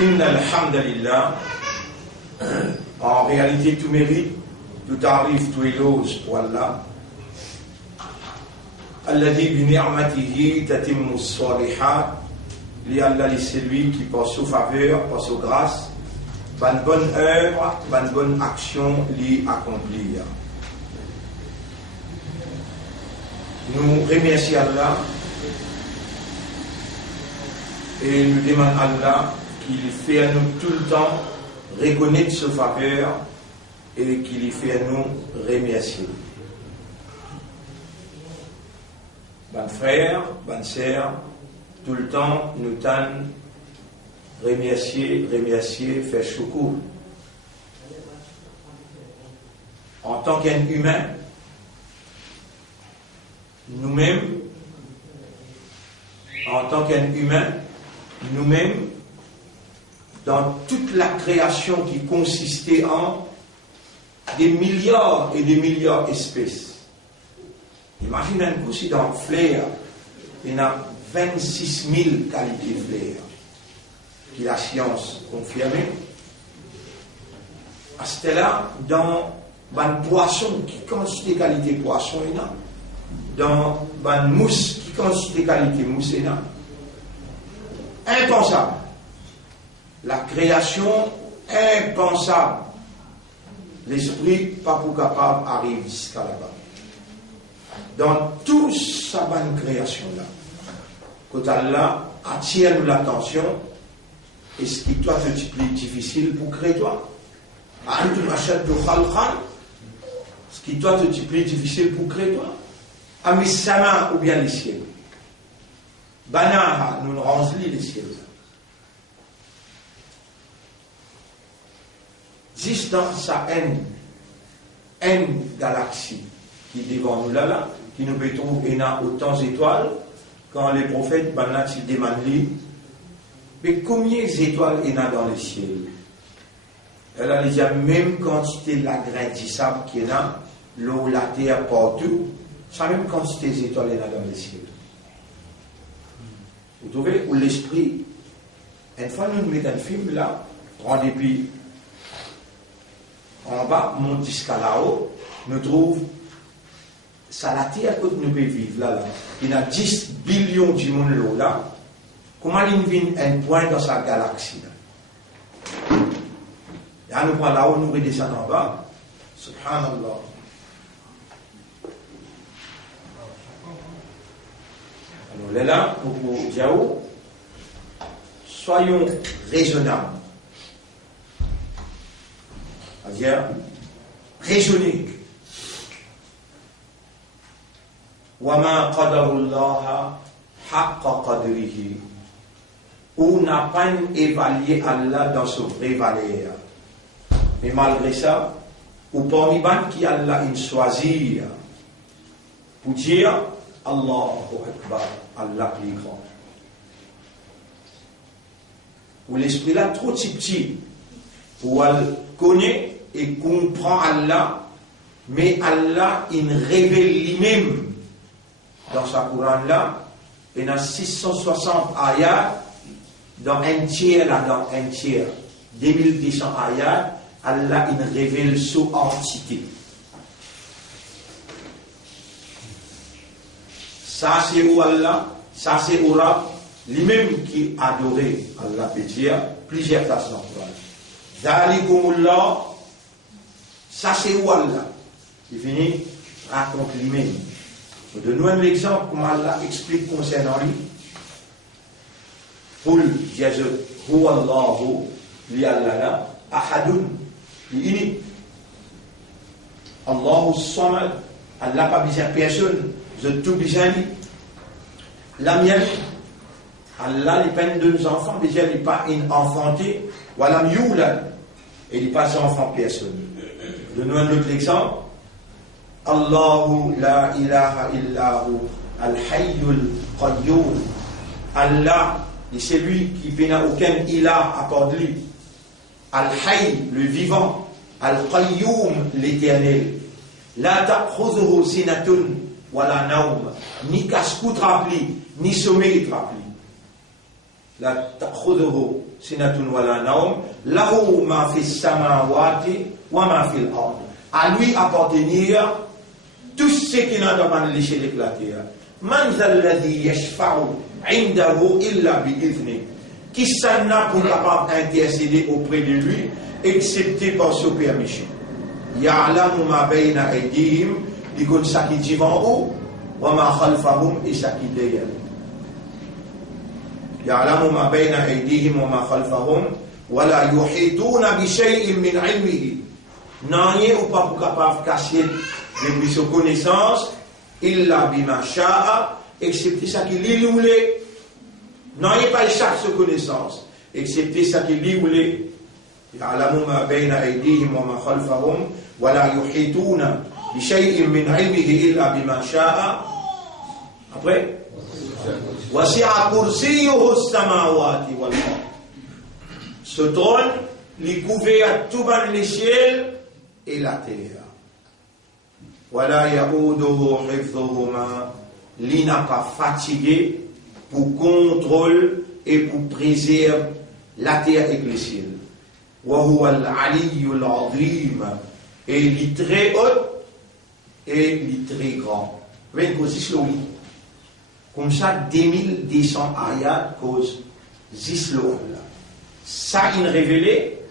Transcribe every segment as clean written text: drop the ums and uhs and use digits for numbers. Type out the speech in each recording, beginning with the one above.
Inna alhamdulillah, en réalité tout mérite, tout arrive, tout éloge pour Allah. Alladhi bi ni'matihi tatimmu s-salihat, li Allah c'est lui qui par sa faveur, par sa grâce, ban bonne œuvre, ban bonne action li accomplir. Nous remercions Allah et nous demandons à Allah qu'il fait à nous tout le temps reconnaître sa faveur et qu'il fait à nous remercier. Ban frère, ban sœur, tout le temps nous tannent remercier, faire choukou. En tant qu'un humain, nous-mêmes, en tant qu'un humain, nous-mêmes, dans toute la création qui consistait en des milliards et des milliards d'espèces. Imaginez un coup si dans le flair, il y a 26 000 qualités de flair, qui la science confirme. À ce là dans le poisson, qui consiste des qualités poisson, il y a. Dans la mousse, qui consiste des qualités mousse, il y a. Impensable. La création impensable. L'esprit, pas pour capable, arrive jusqu'à là-bas. Dans toute sa bonne création-là, quand Allah attire l'attention, et ce qui toi te plus difficile pour créer toi, ce qui toi te plus difficile pour créer toi, Amis sama ou bien les ciels. Banaha, nous rangeons les ciels. Juste dans sa haine galaxie qui est devant nous là, qui nous peut trouver autant d'étoiles, quand les prophètes, ils demandent, mais combien d'étoiles il y a dans le ciel? Elle a déjà même quantité de la graine de sable qui est là, l'eau, la terre, partout, ça même quantité d'étoiles il y a dans le ciel. Vous trouvez, où l'esprit, une fois nous mettons un film là, prend des pieds en bas, monte jusqu'à là-haut, nous trouvons ça la terre que nous pouvons vivre là. Il y a 10 billions de monde là. Comment il vient un point dans sa galaxie là? Et nous prenons là-haut, nous redescendons en bas. Subhanallah. Alors là, pour dire, soyons raisonnables. C'est-à-dire, raisonnez. وَمَا قَدَرُ اللَّهَ حَقَّ قَدْرِهِ. On n'a pas évalué Allah dans son vrai valeur. Mais malgré ça, ou parmi les qui Allah a choisi pour dire Allahu Akbar, Allah plus grand. Ou l'esprit là trop petit pour connaître et comprendre Allah, mais Allah il révèle lui-même dans sa Coran là, il y a 660 ayats dans un tiers, 2200 ayats, Allah il révèle son entité. Ça c'est où Allah, ça c'est où Rab, lui-même qui adorait Allah peut dire plusieurs places dans le Coran. Zalikumullah, ça c'est où Allah, il finit raconte lui-même. Donne-nous un exemple, comment Allah explique concernant lui. Qul Jésus, huwa Allahu, li Allah, ahadun, unique. Allahu samad, Allah pas besoin de personne, vous êtes tout besoin de lui. Lam yalid, Allah les peines de nos enfants, déjà il n'est pas enfanté, wa lam yulad, et il n'est pas enfant personne. Donne-nous un autre exemple. Allahu la ilaha illahu al-hayyul qayyum. Allah, c'est lui qui n'a aucun ilah à part de lui. Al-hayy, le vivant. Al-qayyum, l'éternel. La ta'khudhuhu sinatun wa la nawm. Ni casse-coute rempli, ni sommeil rempli. la ta'khudhuhu sinatun wala nawm, lahu ma fi samawati wa ma fi al-ard. À lui appartenir tout ce qui n'a dans l'échelle de la terre. Man zal ladhi yashfa'u 'indahu illa bi idhni. Qui s'en a pour capable d'intercéder auprès de lui, excepté par sa permission. Ya'lamu ma bayna aydihim, il connaît ça qui dit en haut, wa ma khalfahum et ça qui derrière. Ya'lamu ma bayna aydihim wa ma khalfahum, wa la yuhituna bi shay'in min 'ilmihi. N'ayez ou pas pour capable cacher depuis sa connaissance, illa bima sha'a, excepté ça qui lui voulait. N'ayez pas chaque sa connaissance, excepté ça qui lui voulait. Ya'lamu ma bayna aydihim wa ma khalfahum, wa la yuhituna bi shay'in min 'ilmihi illa bima sha'a. Après, wasi'a kursiyyuhu as-samawati wal ard. Ce trône, il couvert à tout bas les ciels et la terre. Wala ya'uduhu hifdhuhuma, il n'a pas fatigué pour contrôle et pour préserver la terre et les ciels. Wa huwa al-'aliyyul 'azim, et il est très haut et il est très grand. Vous voyez, comme ça, 2200 ayats cause Zislo. Ça, il révélait,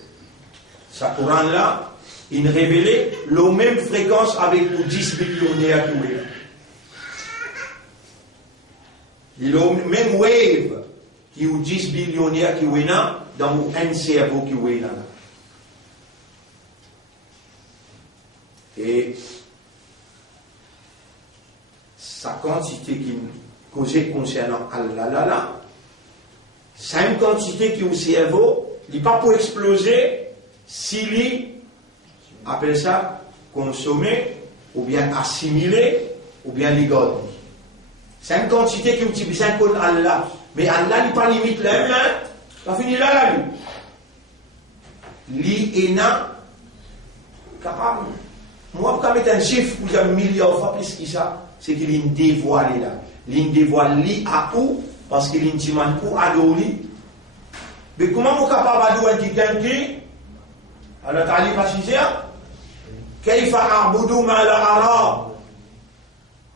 ça Coran là, il révélait la même fréquence avec les 10 millionnaires qui sont là. Il a le même wave qui ont 10 millionnaires qui sont là dans un cerveau qui est là. Et sa quantité qui causait concernant Allah là, c'est une quantité qui au cerveau, il n'est pas pour exploser s'il y appelle ça consommer ou bien assimiler ou bien ligoter. C'est une quantité qui utilise contre Allah, mais Allah n'est pas limite là, ça finit là lui. Li est capable. Moi, quand je mets un chiffre où il y a 1 milliard de fois plus que ça, c'est qu'il est dévoilé là. Il dévoile li à où, parce qu'il est intimement pour adorer. Mais comment vous êtes capable d'adorer quelqu'un qui, à la talib à Kaifa a'budu ma la ara.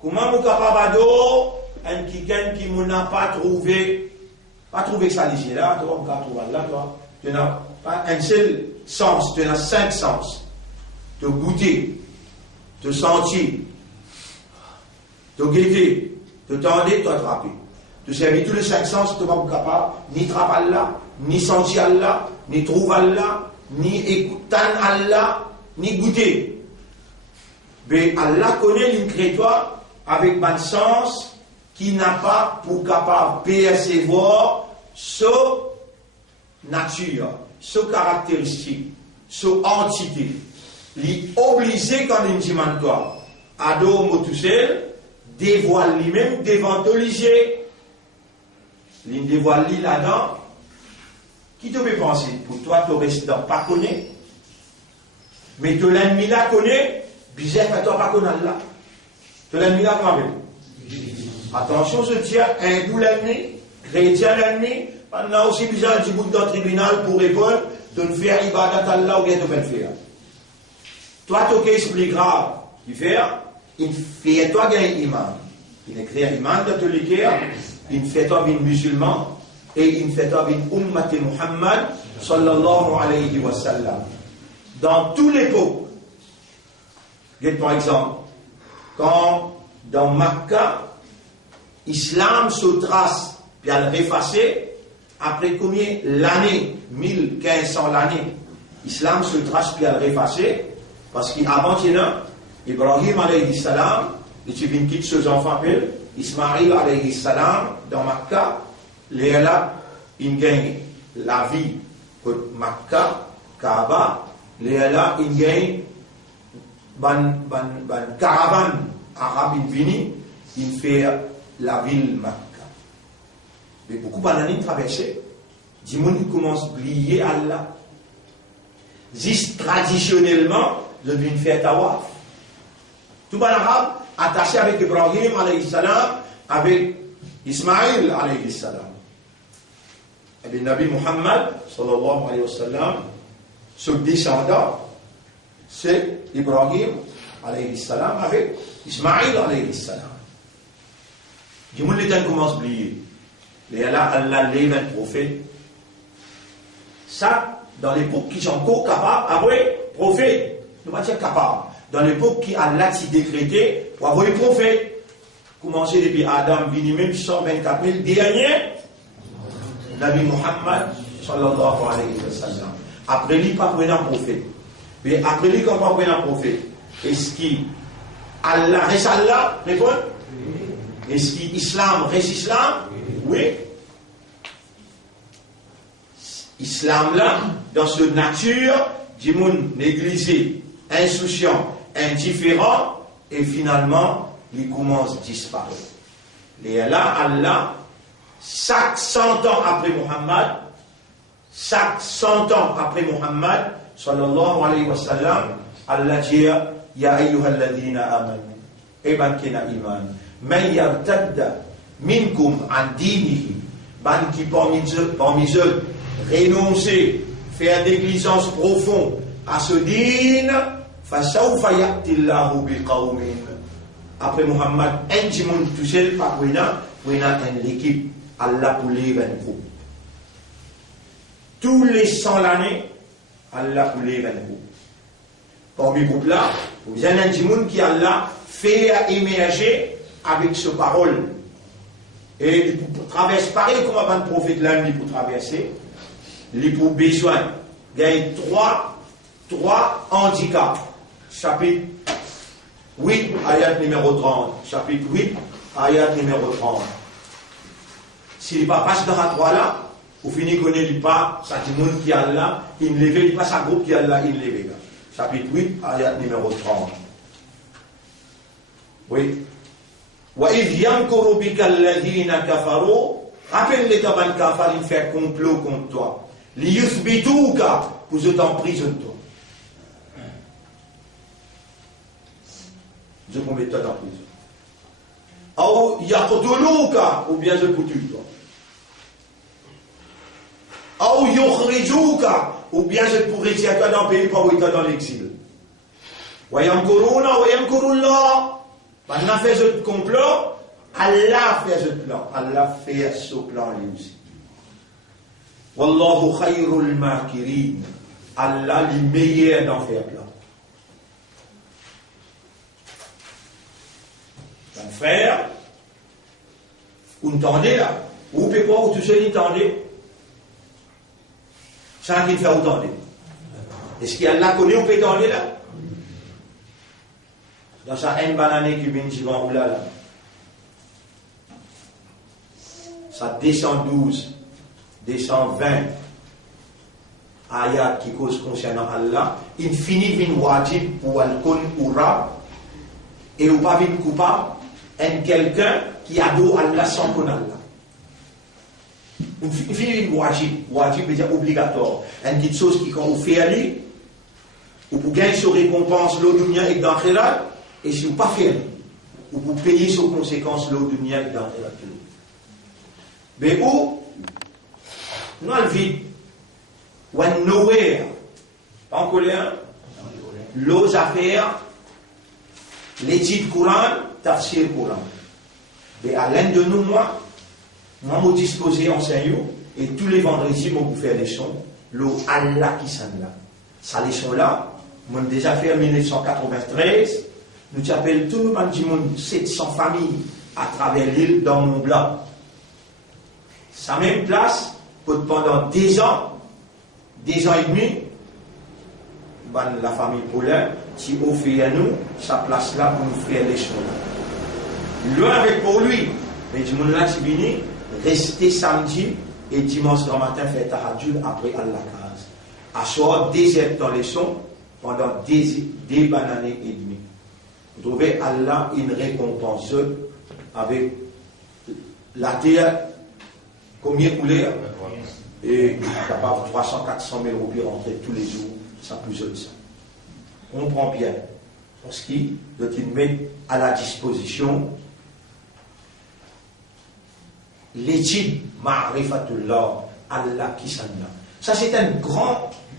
Comment vous êtes capable d'adorer quelqu'un qui n'a pas trouvé que ça ici là, toi, on va trouver là, toi. Tu n'as pas un seul sens, tu as 5 sens. Te goûter, te sentir, te guetter, te tendre, te attraper. Te servir tous les 5 sens, tu n'es pas capable, ni trapper Allah, ni sentir Allah, ni trouver Allah, ni écouter Allah, ni goûter. Mais Allah connaît l'incrétoire avec un sens qui n'a pas pour capable percevoir ce nature, ce caractéristique, ce entité. Il est obligé quand il dit toi, Ado Motusel, dévoile lui-même devant l'obligé. Il dévoile lui là-dedans. Qui te peut penser? Pour toi, tu restes dans pas connaît. Mais tu l'ennemi là connaît, bizarre que toi pas connaît là. Tu l'ennemi là quand même. Attention, je tiens, hindou l'ennemi, chrétien l'ennemi, maintenant aussi bizarre du bout dans le tribunal pour répondre, de ne faire ibadat Allah ou bien de ne pas le faire. Toi, tu es plus grave. Il fait toi gagner imam. Il écrit imam de tous les guerres. Il fait toi un musulman. Et il fait toi un ummat Muhammad sallallahu alayhi wa sallam. Dans toute l'époque, par exemple, quand dans Makkah, l'islam se trace, puis elle effacer, après combien l'année, 1500 l'année, l'islam se trace, puis elle effacer. Parce qu'avant, Ibrahim alayhi salam, il quitte ses enfants, Ismaïl alayhi salam, dans Makkah, il gagne la vie de Makkah, Kaaba, il gagne une caravane arabe, il fait la ville Makkah. Mais beaucoup d'années traversées, du monde commence à oublier Allah. Juste traditionnellement, je viens faire tawaf. Tout le arabe attaché avec Ibrahim alayhi salam, avec Ismaïl alayhi salam. Et bien, Nabi Muhammad, sallallahu alayhi wa sallam, ce descendant, c'est Ibrahim, alayhi salam, avec Ismaïl, alayhi salam. Du monde, les gens commencent à oublier. Et là, Allah lève un prophète. Ça, dans l'époque qui sont encore capables, après, prophète, ne pas dire capable. Dans l'époque qui Allah s'y décrété, pour avoir les prophètes. Commencer depuis Adam, vini même 124 000 derniers, Nabi Muhammad, sallallahu alayhi wa sallam. Après lui, pas prendre un prophète. Mais après lui, quand pas prendre un prophète, est-ce qu'il Allah reste Allah? Répond? Est-ce qu'Islam reste Islam? Oui. Islam là, dans sa nature, du monde négligé, insouciant, indifférent, et finalement, il commence à disparaître. Et là, Allah, chaque 100 ans après Muhammad, sallallahu alayhi wa sallam, Allah dit, Ya ayyuhalladhina amanu, Eban kena iman, man yartadda minkum an dinihi, ban qui parmi eux, renoncer, faire négligence profonde à ce din, fasawfa ya'tillahu biqawmin. Après Muhammad, un petit monde tout seul, pas pour l'équipe, Allah pour les 20 groupes. Tous les 100 l'année, Allah pour les 20 groupes. Parmi les groupes là, vous avez un petit monde qui Allah fait émerger avec ce parole. Et pour traverser, pareil comme avant le prophète là, pour traverser, il pour besoin. Il y a trois handicaps. Chapitre 8, ayat numéro 30. Chapitre 8, ayat numéro 30. S'il n'est pas passé dans la 3 là, vous finissez qu'on n'est pas, ça dit monde qui a là, il ne lève pas sa groupe qui a là, il ne lève. Chapitre 8, ayat numéro 30. Oui. Wa idh yamkuru bika alladhina kafaru, rappelle les taban kafar, ils font complot contre toi. Li yuthbituka, pour se t'emprisonner toi. Je peux mettre toi en prison. Ou yaqtuluka, ou bien je peux tuer toi. Ou yukhrijuka, ou bien je pourrais dire toi dans le pays pour toi dans l'exil. Wa yamkuruna wa yamkurullah. Maintenant fait ce complot, Allah fait ce plan. Allah fait ce plan lui aussi. Wallahu khayrul makirin. Allah est meilleur d'en faire plan. Donc frère, vous entendez là? Vous pouvez pas, vous tous seuls entendez? Sans qu'il fait entendre. Est-ce qu'Allah connaît ou peut entendre là? Dans sa haine bananée qui vient de là. Ça descend 12, descend 20 ayat qui cause concernant Allah. Il finit vin wajib pour al-kun ou rab et ou pas vin coupable en quelqu'un qui adore Allah sans qu'on Allah. Il finit vin wajib veut dire obligatoire. Une petite chose qui quand vous fait aller, ou pour gagner sa récompense l'eau dunya et dans l'akhirat. Et si vous ne pas faire, vous pouvez payer sur conséquences l'eau du niaque dans la tout. Mais où, nous le vide, when nowhere, en coréen, l'eau affaires, l'étude Coran, tafsir Coran. Mais à l'un de nous, moi, je disposé enseignant, et tous les vendredis, je vous faire des sons, l'eau Allah qui s'en là. Ça, les sons là, moi déjà fait en 1993. Nous appelons tout le monde 700 familles à travers l'île dans Mont Blanc. Sa même place, pendant 10 ans et demi, la famille Paulin, qui offre à nous sa place là pour nous faire les choses. Loin avec pour lui, mais du monde là, c'est venu, rester samedi et dimanche grand matin, faire tahajjud après Allah case. À soir, désert dans les sons pendant des années et demie. Vous trouvez Allah une récompense avec la terre, combien couleur et capable 300-400 000 roupies rentrer tous les jours, ça plus de ça. On prend bien, parce qu'il doit il mettre à la disposition l'étude Ma'rifatullah, Allah qui s'en a. Ça, c'est une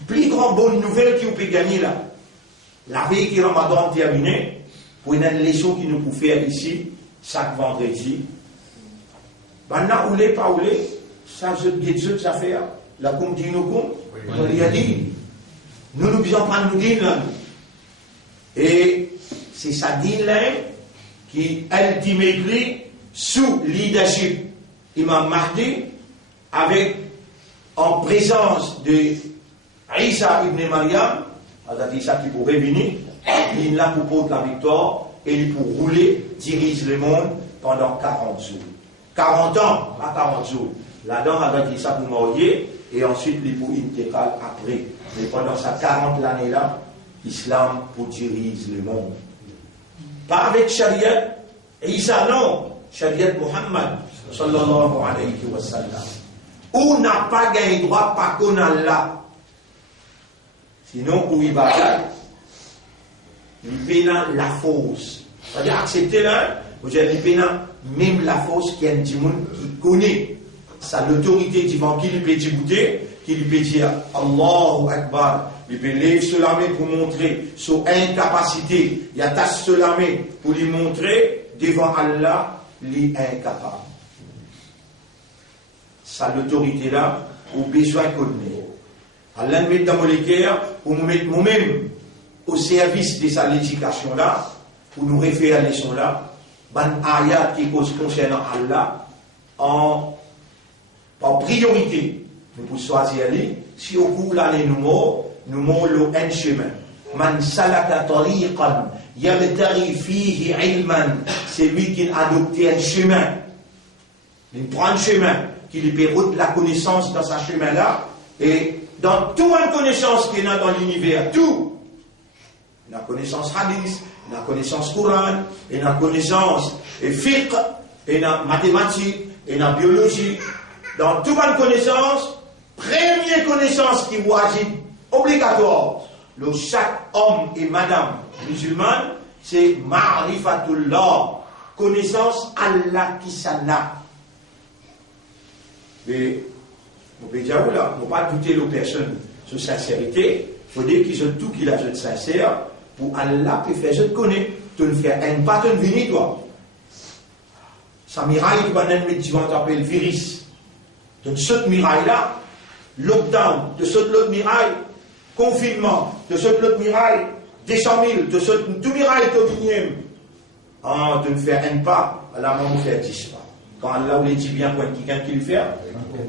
plus grande bonne nouvelle qui vous peut gagner là. La veille qui Ramadan terminé, pour une leçon qui nous peut faire ici, chaque vendredi. Maintenant, oulé, pas oulé, ça, je dis ça fait, la comme dit nous comme, on lui a dit. Nous nous disons pas nous dire là. Et c'est sa dîne là qui, elle, dit maigri sous leadership Imam Mahdi, avec, en présence de Isa ibn Maryam, c'est ça qui pourrait venir, il est là pour prendre la victoire et pour rouler, dirige le monde pendant 40 jours. 40 ans, pas 40 jours. Là-dedans, on a dit ça pour marier et ensuite il pour intégral après. Mais pendant ces 40 années-là, l'islam pour diriger le monde. Pas avec Shariat, Isa non, Shariat Muhammad, sallallahu alayhi wa sallam. On n'a pas gagné droit, pas qu'on a là. Sinon, pour Ibadat, il pénal la fausse. C'est-à-dire, accepter là, vous avez pénal même la fausse qui est un petit monde qui connaît sa l'autorité divine, qui lui peut débouter, qui lui peut dire Allahu Akbar, il peut lever cela pour montrer son incapacité, il y a tasse cela pour lui montrer devant Allah, il est incapable. Ça l'autorité là, au besoin qu'on ait. Allah nous met dans mon cœur pour nous mettre nous-mêmes au service de sa éducation là, pour nous référer à la leçon là, ban ayat qui concernant Allah en priorité. Nous pouvons choisir aller, si au cours de l'année nous mourons un chemin. Man salaka tariqan yabtaghi fihi ilman, c'est lui qui a adopté un chemin. Il prend un chemin qui lui permet la connaissance dans ce chemin là, et dans toute la connaissance qu'il y a dans l'univers, tout, la connaissance hadith, la connaissance Coran, et la connaissance fiqh, et la mathématique, et la biologie, dans toute la connaissance, première connaissance qui vous agit obligatoire, le chaque homme et madame musulmane, c'est ma'rifatullah, connaissance Allah qui s'en a. Mais, on peut dire, là, on ne peut pas douter les personnes sur sincérité. Il faut dire qu'ils ont tout qu'il a de sincère pour Allah peut faire je te connais. Tu ne fais un pas, tu ne viens toi. Sa miraille, tu vas mettre devant t'appeler le virus. De cette miraille-là, lockdown, de cette l'autre miraille, confinement, de cette l'autre miraille, des 100 000, de cette tout miraille, tu viens. Ah, tu ne fais un pas, Allah m'a fait 10 pas. Quand Allah vous dit bien pour quelqu'un qui le fait,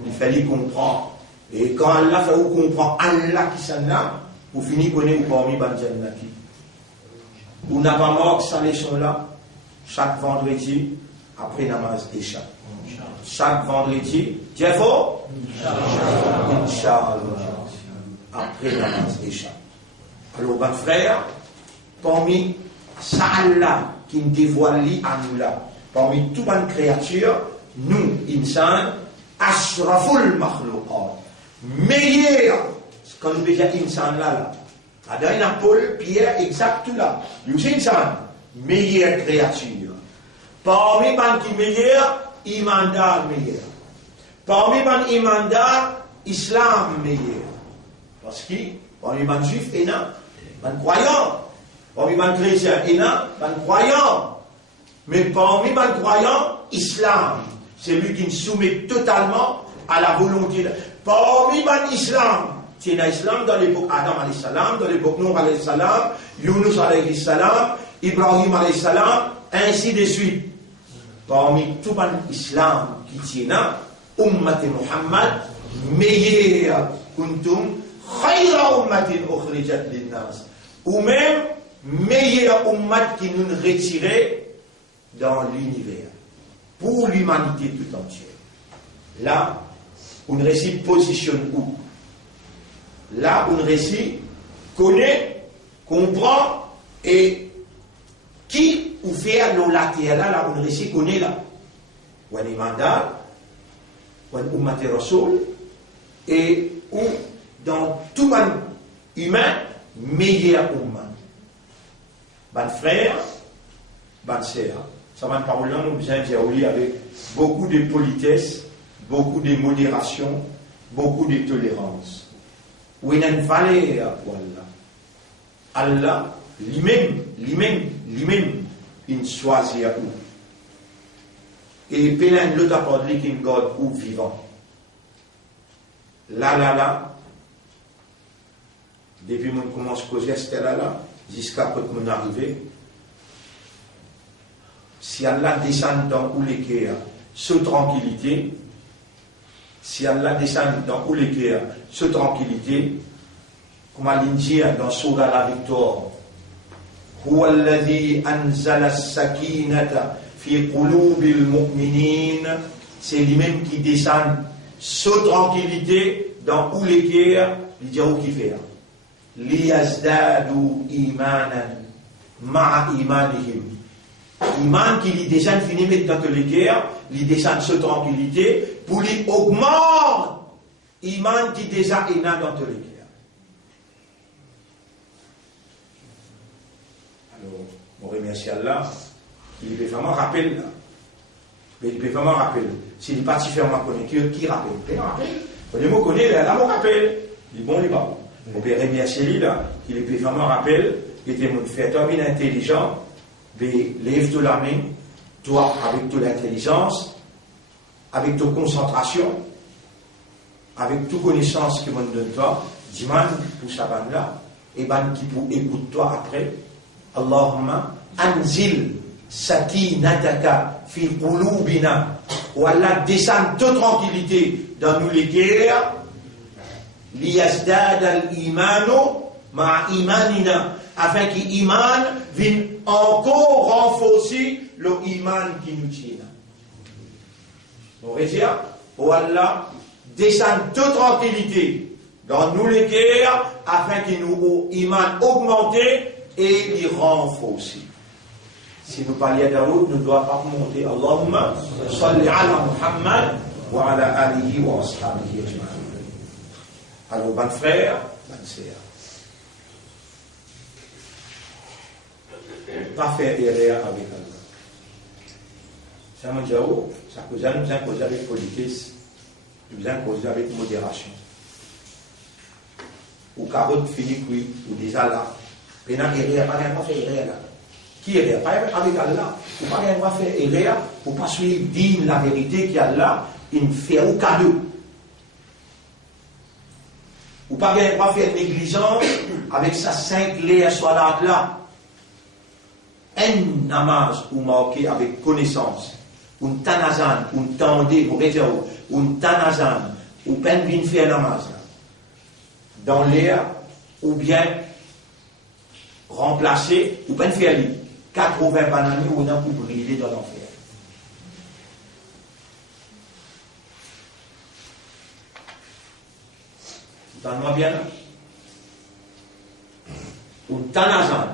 il fallait comprendre. Et quand Allah fait vous comprendre Allah qui s'en a, vous finissez connaître vous parmi Banjanaki. Vous n'avez pas mort sans leçon là, chaque vendredi, après namaz Isha. Chaque vendredi, Dieu faut Inch'Allah. Après namaz Isha. Alors, mon frère, parmi ça Allah qui nous dévoile à nous là, parmi toutes les créatures, nous, insan, ashraful makhlouqat, meilleur, quand nous disons insan là, il y a Paul, Pierre, exact tout là, nous insan, meilleure créature. Parmi les qui meilleur, imandar meilleur. Parmi les imandar, islam meilleur. Parce que, parmi les juifs, il y a les croyants. Parmi les chrétiens, il y a les croyants. Mais parmi les croyants, islam, c'est lui qui nous soumet totalement à la volonté. Parmi les islam, c'est l'islam dans l'époque Adam alayhi salam, dans l'époque Nour alayhi salam, Yunus alayhi salam, Ibrahim alayhi salam, ainsi de suite. Parmi tout l'islam qui tient là, Ummat Muhammad, meilleur kuntum, khayra ummatin ukhrijat linnas. Ou même, meilleur ummat qui nous retirait dans l'univers, pour l'humanité tout entière. Là, on récit positionne où? Là, on récit connaît, comprend et qui ou fait la terre là, on récit connaît là. Ou un mandat, ou un ummat rasoul, et ou dans tout le humain, meilleur ummat. Ban frère, ban sœur. Ça va parler là, nous besoin de dire oui avec beaucoup de politesse, beaucoup de modération beaucoup de tolérance. Ou il y a une valeur pour Allah. Allah, lui-même, il choisit à où. Et puis là, l'autre apporte qu'il garde ou vivant. Là, depuis que je commence à causer ce là, jusqu'à ce que je arrive, si Allah descend dans où les cœurs, sous tranquillité, si Allah descend dans où les cœurs, sous tranquillité, comme il dit dans Surah la Victoire, هو الذي أنزل السكينة في قلوب المؤمنين, c'est lui-même qui descend sous tranquillité dans où les cœurs, il dit où qui fait. ليزدادوا إيمانا مع إيمانهم. Iman qui lui descend finit dans les cœurs, lui descend sous tranquillité pour lui augmente. Iman qui déjà est dans tous les cœurs. Alors, on remercie Allah. Il peut vraiment rappeler là. Mais il peut vraiment rappeler. S'il n'est pas si ferme à connaître, qui rappelle? Il rappelle. Quand il me connaît, là, on rappelle. Il est bon, il est pas. On peut remercier lui là. Il peut vraiment rappeler. Il était mon fait bien intelligent. Mais lève de la main, toi, avec toute l'intelligence, avec toute concentration, avec toute connaissance que me donne toi, dis-moi pour sa bande là, et ben qui pour écoute toi après. Allahumma anzil sakinataka fi qulubina, ou Allah descend toute tranquillité dans nous les cœurs, liyazdad al-imanu ma imanina, afin que l'iman vienne encore renforcer le iman qui nous tient. On retient, pour Allah descend toute tranquillité dans nous les cœurs, afin que nous iman augmenter et les renforcer. Si nous parlions d'Aoud, nous ne devons pas monter. Allahumma salli ala Muhammad wa ala alihi wa ashabihi ajma'in. Alors, bon frère, bonne sœur, pas faire erreur avec Allah. Ça m'a dit, ça cause nous besoin causer avec politesse, nous besoin causer avec modération. Ou carotte finit oui, ou déjà là. Maintenant, erreur, pas rien faire erreur là. Qui erreur? Pas avec Allah. Ou pas rien faire erreur, ou pas suivre digne la vérité qui est là, il fait au cadeau. Ou pas rien faire négligence avec sa 5 lettres soit là. Un namaz ou marqué avec connaissance, un tanazan, un tendé, pour dire, un tanazan, ou peine vient faire namaz, dans l'air, ou bien remplacer, ou peine faire lui, 80 bananes ou non pour briller dans l'enfer. Entendez-moi bien là? Un tanazan,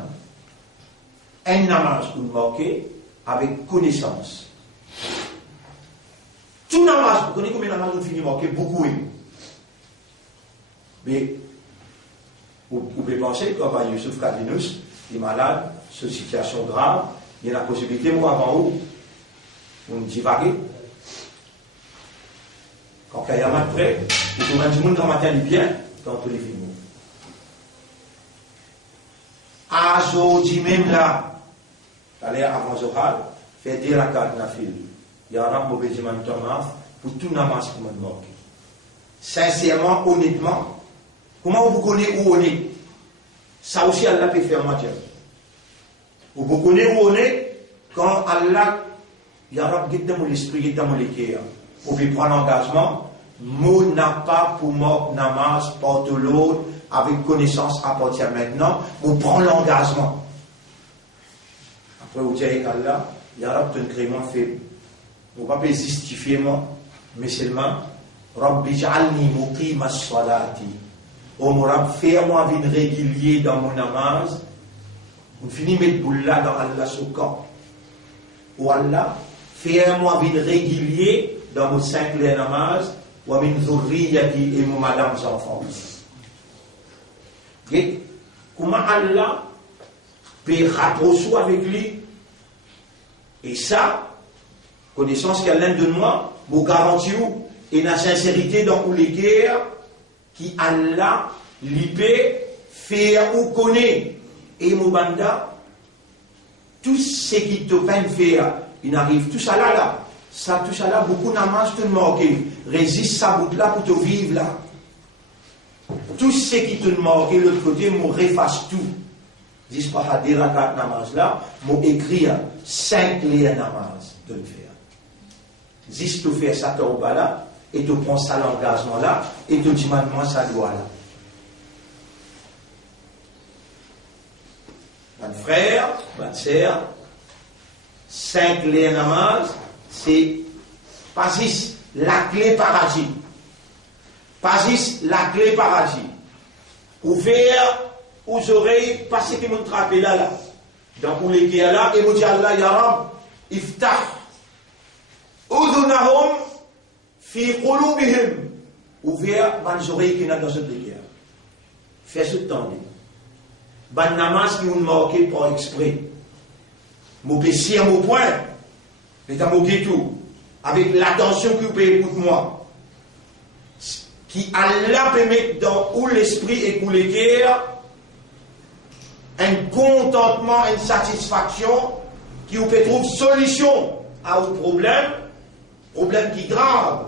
un namaz ou marqué avec connaissance. Tout namaz, vous connaissez combien de namaz vous finissez marqué? Beaucoup. Mais vous pouvez penser que Youssouf Kadinous est malade, c'est une situation grave, il y a la possibilité, moi avant où, on divague. Quand il y a un prêt, vous pouvez tout le monde dans matin bien dans tous les films. Azo dit même là, allez avant Zohar, faire dire la carte nafil. Il y a un mauvais dimanche pour tout namaz pour me moquer. Sincèrement, honnêtement, comment vous connaissez où on est? Ça aussi, Allah peut faire mentir. Vous connaissez où on est quand Allah, il y a un guide dans l'esprit, dans mon cœur. Vous pouvez prendre l'engagement. Moi, n'a pas pour moi namaz, porte l'autre, avec connaissance à partir maintenant. Vous prenez l'engagement. Après, vous dites à Allah, il y a un incrément faible. Vous ne pouvez pas justifier moi, mais seulement, Rabbi ja'alni muqima as-salati. Oh mon Rab, fais-moi une régulier dans mon namaz. Vous finissez mettre boule là dans Allah sous camp. Oh Allah, fais-moi une régulier dans mon 5 les namaz, ou min zurriyati et mon madame enfants. Comment Allah peut rapprocher avec lui? Et ça, connaissance qu'Allah donne moi, vous garantit où? et la sincérité dans tous les guerres qui Allah l'ipé faire ou connaît. Et Moubanda, tout ce qui te peine faire, il arrive tout ça là. Ça, tout ça là, beaucoup namaz te manque. Résiste sa bout là pour te vivre là. Tout ce qui te manque, l'autre côté, me refasse tout. Dis pas à dire à 4 namaz là, m'ont écrit 5 les namaz de le faire. Dis tu fais ça tauba là, et tu prends ça l'engagement là, et tu dis maintenant ça doit là. Mon frère, ma sœur, 5 les namaz, c'est pas juste la clé paradis. Pas juste la clé paradis. Ouvert aux oreilles, parce que mon trappé là. Donc, pour les guerres là, et vous dit Allah, Ya Rab, iftah. Udunahum fi qulubihim. Ouvert, les oreilles qui n'ont dans cette guerre. Fais ce temps. Ban namaz qui vous marqué par exprès. Mon péché à mon point. Mais t'as moqué tout. Avec l'attention que vous pouvez écouter moi. Qui Allah peut mettre dans où l'esprit et où les guerres un contentement, une satisfaction qui vous peut trouver solution à vos problèmes qui grave.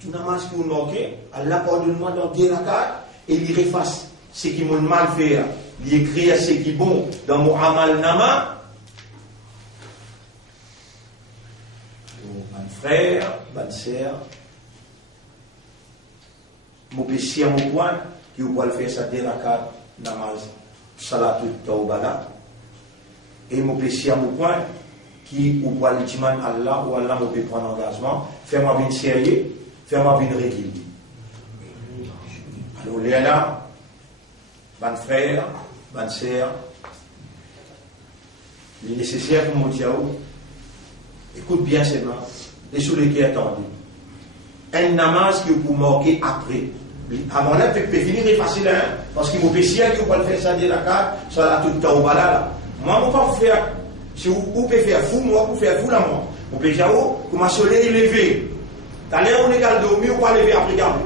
Tout namaz qui vous manquez, Allah pardonne-moi dans des rakats et il efface ce qui m'ont mal fait. Il écrit ce qui est bon dans mon amal nama. Mon frère, ma sœur, mon péché à mon point, qui vous pouvez faire ça des rakats namaz. Salatul Tawbala et mon péché à mon point qui ou voit le diman Allah ou Allah me peut prendre engagement fais-moi une sérieux fais-moi une règle alors Léana mon frère ma sœur il est nécessaire pour mon diao écoute bien ces mains et sur lesquels attendez un namaz qui vous marquer après. À mon avis, peut finir facile, hein, parce que mon péché, qui va le faire ça de la carte, ça la toute tauba là. Moi, je ne peux pas faire, si vous pouvez faire fou, moi, vous faire fou là, moi. Mon péché, comme un soleil levé. T'as l'air, on est qu'à dormir, ou pas lever après, garde.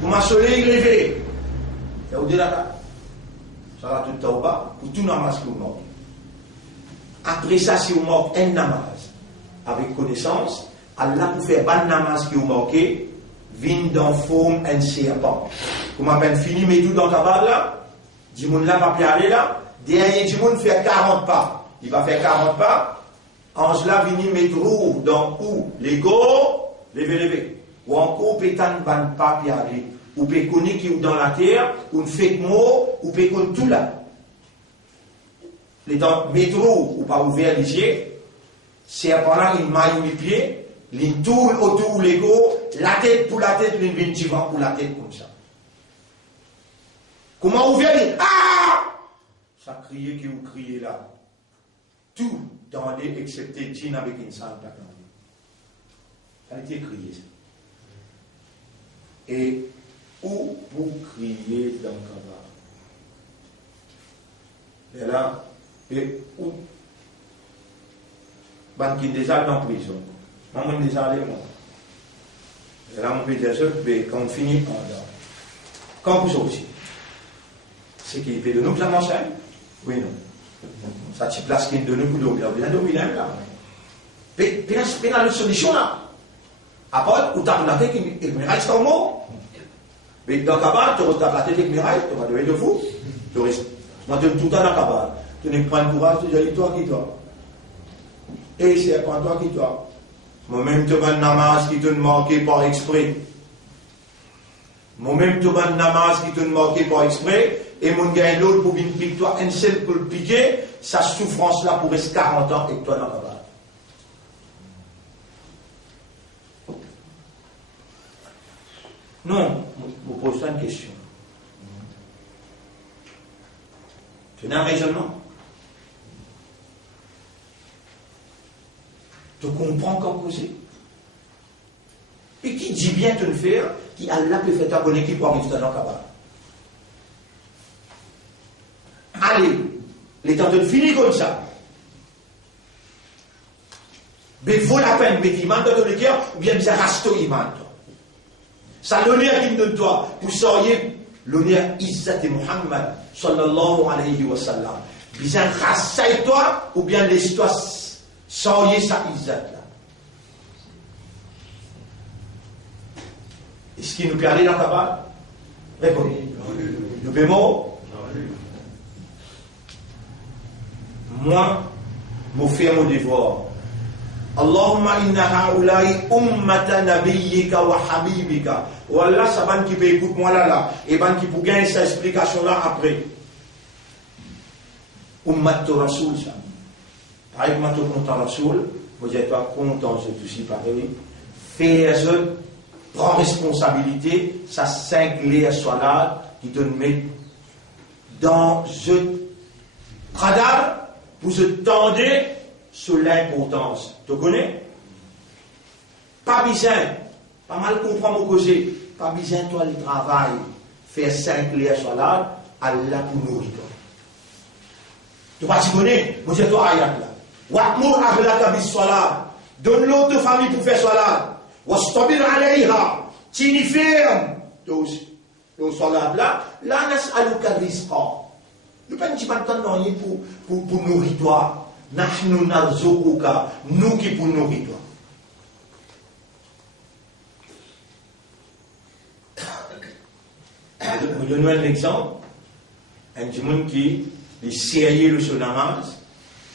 Comme un soleil levé. Ça vous dit la carte, ça la toute tauba, pour tout namaz que vous manquez. Après ça, si vous manquez un namaz, avec connaissance, Allah pour faire ban namaz que vous manquez, vin dans forme un serpent. Comme à peine fini, mais tout dans ta balle là, Dimoun là va plus aller là, derrière Dimoun fait 40 pas. Il va faire 40 pas, Ange là vini mettre roue dans où l'ego, lever. Ou encore pétan ban pas puis aller. Ou peut connaître qui ou dans la terre, ou une fake mot, ou peut connaître tout là. Les dents mettre roue ou pas ouvert les yeux, serpent là, il maille les pieds, il tourne autour de l'ego, la tête pour la tête, il vient vivant pour la tête comme ça. Comment ouvrir les ah! Ça criait que vous criez là. Tout tendez excepté djinn avec une salle pas tendez. Ça a été crié ça. Et où vous criez dans le cabas? Et là, et où? Ban qui déjà dans prison. Moi, je suis déjà allé, moi. Et là, on peut dire ça, mais quand on finit, on dort. Quand vous sortez, c'est qui fait de nous la manche? Oui, non. Ça te place qui de nous pour dormir. Vous avez dormi là, là. Mais il y a une solution là. Après, vous tapez la tête et le mirail, c'est un mot. Mais dans le cabane, tu retapes la tête et le mirail, tu vas devenir de fou. Moi, je suis tout le temps dans le cabane. Tu ne prends le courage, tu dis, toi qui toi. Et c'est quand toi qui toi. Moi-même, tu vas namaz qui te manque par exprès. Moi-même, tu vas namaz qui te manque par exprès. Et mon gars, l'autre pour une pique, toi, un seul pour le piquer, sa souffrance-là pour rester 40 ans et toi dans la balle. Non, je vous pose une question. Tu as un raisonnement. Tu comprends qu'en causer. Et qui dit bien te le faire, qui Allah peut faire t'abonner qui peut arriver dans le cabane. Allez, les temps de finir comme ça. Mais vaut la peine, mais il m'a dans le cœur, ou bien il rasto il m'a. Ça l'honneur qu'il me donne toi, pour soyez l'honneur Izzat et Muhammad, sallallahu alayhi wa sallam. Bien rassaille toi, ou bien laisse-toi soyez sa Izzat là. Est-ce qu'il nous peut aller dans la Kabbale? Répondez. Nous pouvons? Moi, je fais mon devoir. Allahumma inna ha'ulai ummata nabiyyika wa habibika. Wallah, ça va qui peut écouter moi là. Et ben qui peut gagner cette explication là après. Ummat Rasoul, ça. Avec ma tout content Rasoul, vous êtes pas content, c'est aussi pareil. Fais ça, prends responsabilité, ça 5 les soirs qui te met dans ce radar pour se tendre sur l'importance. Tu connais? Pas besoin, pas mal comprendre mon causé, pas besoin toi le travail, faire 5 les soirs, Allah pour nourrir toi. Tu vas te connaître, moi j'ai toi ayat là. Wa'mur ahlaka bis salat. Donne l'autre famille pour faire salat. Wastabir alayha. Tini ferme. Donc salat là, la nas'aluka rizqa. Nous pas petit pas non pour nourrir toi. Nahnu narzuquka, nous qui pour nourrir toi. Je donne un exemple. Un monde qui est sérieux sur la namaz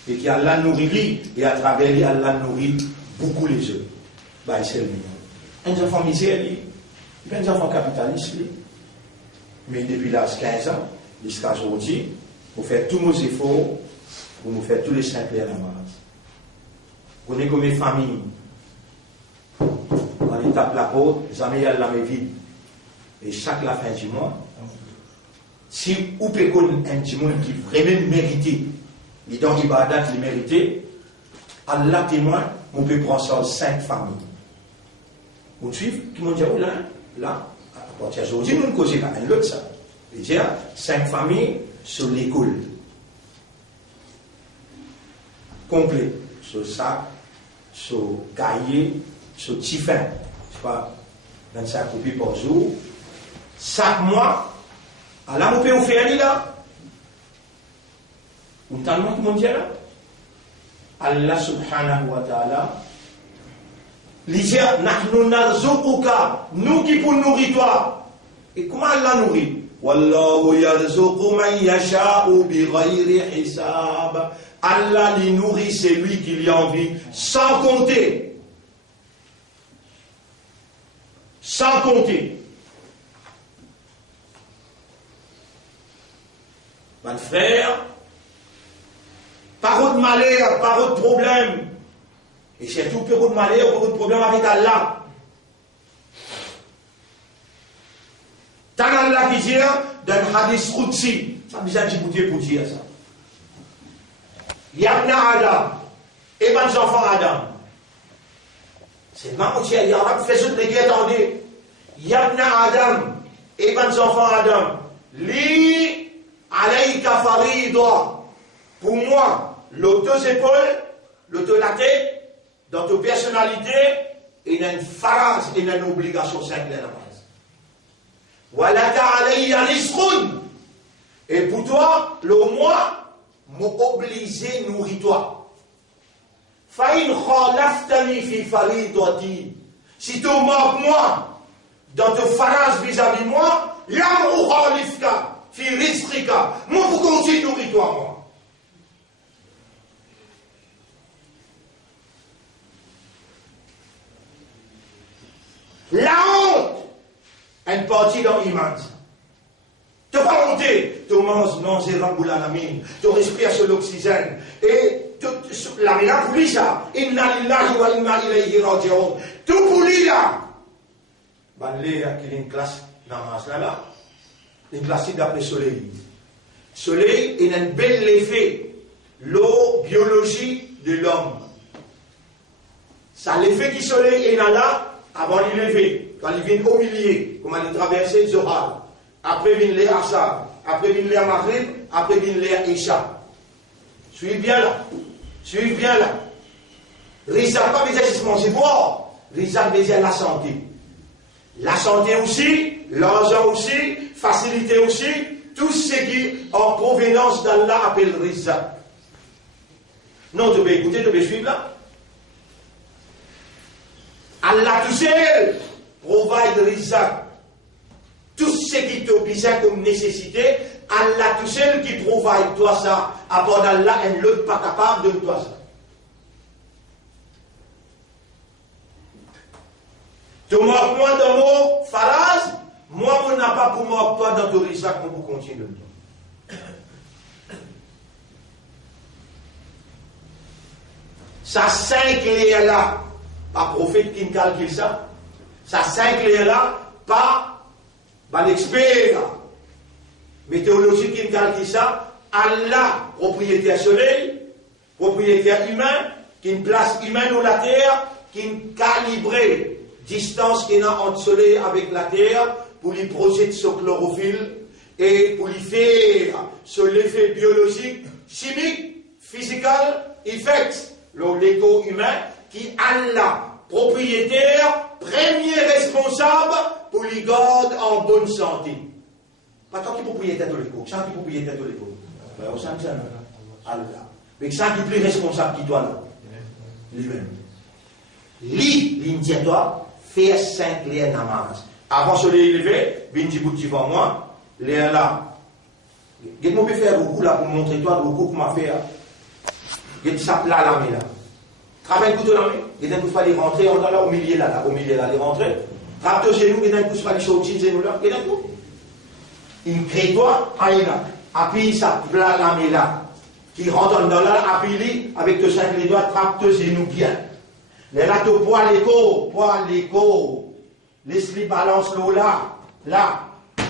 et qui Allah nourrit et à travers lui Allah nourrit beaucoup les autres. Bah, c'est le meilleur. Un enfant misère, un enfant capitaliste, mais depuis l'âge 15 ans, jusqu'à aujourd'hui, pour faire tous nos efforts, pour nous faire tous les 5 à la namaz. Vous connaissez combien de familles dans l'étape de la porte, jamais Allah me vide. Et chaque la fin du mois, si vous pouvez connaître un petit monde qui vraiment mérité, et dans l'ibadat qui mérité, Allah témoin, on peut prendre ça 5 familles. Vous suivez? Tout le monde dit, oh là, à partir d'aujourd'hui, nous ne causons pas un autre ça. Il dit, 5 familles sur l'école. Complet. Sur sac, sur cahier, sur tifin. C'est pas 25 copies par jour. Chaque mois, Allah vous peut vous faire là. Vous entendez tout le monde là? Allah subhanahu wa ta'ala, il dit, nahnu narzuquka, nous qui pour nourrir toi. Et comment Allah nourrit? Wallahu yarzuqu man yasha'u bighayri hisab. Allah lui nourrit celui qui lui a envie, sans compter. Sans compter. Mon frère, par de malheur, par de problème, et surtout par de malheur, par de problème avec Allah. Tant Allah qui dit dans le hadith Qudsi, ça besoin d'écouter pour dire ça. Yabna Adam, et mes enfants Adam. C'est le moment où il y a un fait de guerre, attendez. Yabna Adam, et mes enfants Adam. Li alayka farida. Pour moi, l'auto épaules, l'auto la tête, dans ta personnalité, il y a une phrase, il y a une obligation simple à la base. Walaka alayya rizqun. Et pour toi, le moi, m'obligé nourris-toi. Fa'in khalaftani fi faridati. Si tu manques moi, dans ta phrase vis-à-vis de moi, lam ukhalifka fi rizqika. Moi, pour continuer nourris-toi, moi. La honte, une partie dans l'imam. Tu n'as pas honté, tu manges, non, c'est Rabbul Alamin, tu respires sur l'oxygène, et la mina pour lui ça, inna lillahi wa inna ilayhi raji'un, tout pour lui là. Ben, il y a une classe dans là, une classe d'après soleil. Soleil, il a un bel effet, l'eau, biologie de l'homme. Ça, l'effet qui soleil est là, avant de lever, quand il vient au milieu, comme il traverse Zohar, après vient les Assad, après vient les Maghrib, après vient les Isha. Suivez bien là. Suivez bien là. Rizal, pas besoin de se manger boire. Rizal besoin de la santé. La santé aussi, l'argent aussi, facilité aussi, tout ce qui en provenance d'Allah appelle Rizaq. Non, tu peux écouter, tu peux suivre là. Allah tout seul provide Rizaq. Tout ce qui te besoin comme nécessité, Allah tout seul qui provide toi ça. À part d'Allah, et l'autre pas capable de toi ça. Tu marques moi dans mon phrase, moi, je n'ai pas pour marquer toi dans ton Rizaq pour continuer. Ça 5 clés là, pas prophète qui me calcule ça. Ça 5 clés là, pas l'expert météorologique qui me calcule ça. Allah, propriétaire soleil, propriétaire humain, qui me place humain dans la terre, qui me calibre distance qu'il y a entre le soleil avec la terre pour lui projeter ce chlorophylle et pour lui faire ce l'effet biologique, chimique, physical, effect. L'égo humain qui Allah, propriétaire, premier responsable pour lui garder en bonne santé. Pas tant qu'il est propriétaire de l'égo, ça qui est propriétaire de l'égo. Allah. Mais ça qui est plus responsable qui toi là. Lui-même. Lui, dit toi, faire 5 liens namaz. Avant ce soleil levé, Binji Bouti devant moi, les là. Qu'est-ce que je peux faire beaucoup là pour montrer toi beaucoup comment faire? Il ça là la main là. Travaille le couteau dans la main. Il y a un coup de fallait rentrer, on est là au milieu là, au milieu là, il rentrer. Trappe ton genou, il y a un coup de fallait sortir genou là, il y a un coup. Il crée toi, aïe là. Appuie ça là la main là. Qui rentre dans là, appuie avec tes 5 les doigts, trappe ton genou bien. Les là, tu poids l'écho. Laisse-les balance l'eau là,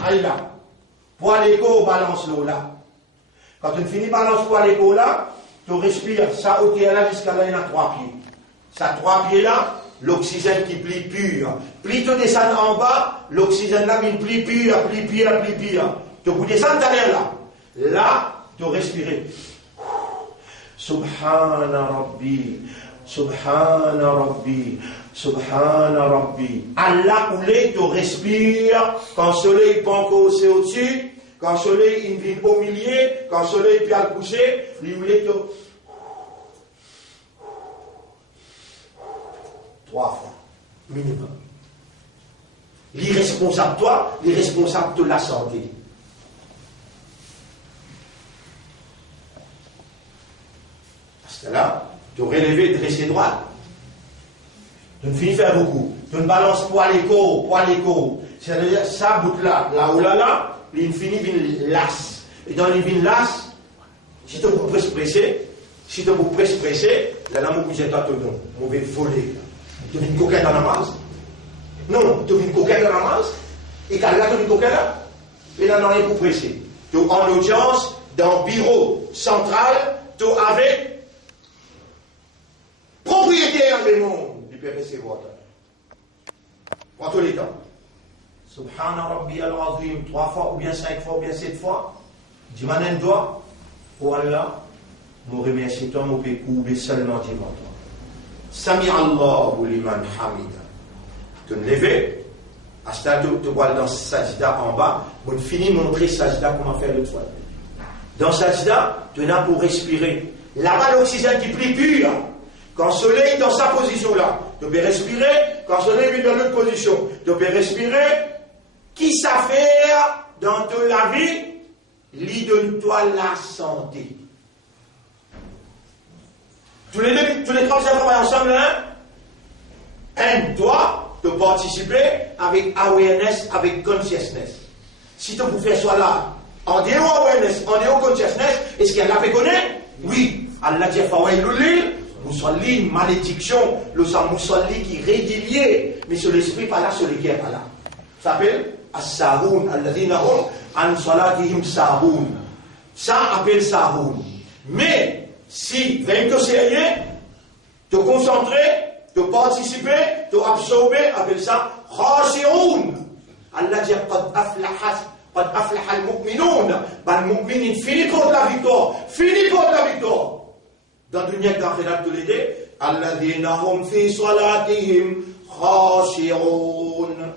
aïe là. Poids l'écho, balance l'eau là. Quand tu finis balance poids l'écho là, tu respires, ça au là jusqu'à là, il y a 3 pieds. Ça 3 pieds là, l'oxygène qui plie pur. Plus tu descends en bas, l'oxygène là, il plie pur. Tu peux descendre derrière là. Là, tu respires. Subhana Rabbi, Subhana Rabbi, Subhana Rabbi. Allah voulait tu respires quand le soleil pas encore au-dessus. Quand le soleil il vient au milieu, quand le soleil vient le coucher, il voulait te... 3 fois, minimum. L'irresponsable toi, l'irresponsable de la santé. Parce que là, tu relevé, dressé droit. Tu ne finis faire beaucoup. Tu ne balances poids l'écho. C'est-à-dire, ça bout là, là. Il finit une lasse. Et dans les vignes lasses, si tu peux presser, là, là, mon j'ai pas tout don. Mauvais voler. Tu viens une coquette dans la masse. Non, tu viens une coquette dans la masse. Et quand là, tu viens une coquette là. Et là, non, rien pour presser. Tu en audience, dans le bureau central, tu avec propriétaire du monde du PPC Water. Pour tous les temps. Subhana Rabbi al-Azim, 3 fois, ou bien 5 fois, ou bien 7 fois. Dis-moi, toi, oh Allah, nous remercions toi, nous pouvons seulement dire toi. Sami Allahu liman hamida. Tu te lèves, à ce stade, tu vois dans Sajda en bas, on finit de montrer Sajda comment faire l'autre fois. Dans Sajda, tu n'as pour respirer. Là-bas, l'oxygène qui plie pur. Quand le soleil est dans sa position là, tu peux respirer. Quand le soleil est dans l'autre position, tu peux respirer. Qui s'affaire dans toute la vie, lui donne-toi la santé. Tous les 3 travaillent ensemble, hein? Aime-toi de participer avec awareness, avec consciousness. Si tu peux faire ça là, en dehors awareness, en dehors consciousness, est-ce qu'elle l'a fait connaître? Oui. Allah dit Moussalli, malédiction, le sang Moussalli qui est régulier, mais sur l'esprit pas là, sur le cœur pas là. Ça s'appelle As-Sahoun, Alladhina hum an salatihim sahun. Ça appelle Sahoun. Mais si vraiment c'est rien, te concentrer, te participer, te absorber, appelle ça Khashi'un. Allah dit Qad aflaha al-mu'minun. Le mu'min finit pour la victoire. Dans le dunya d'akhirat de l'aider, Alladhina hum fi salatihim khashi'un.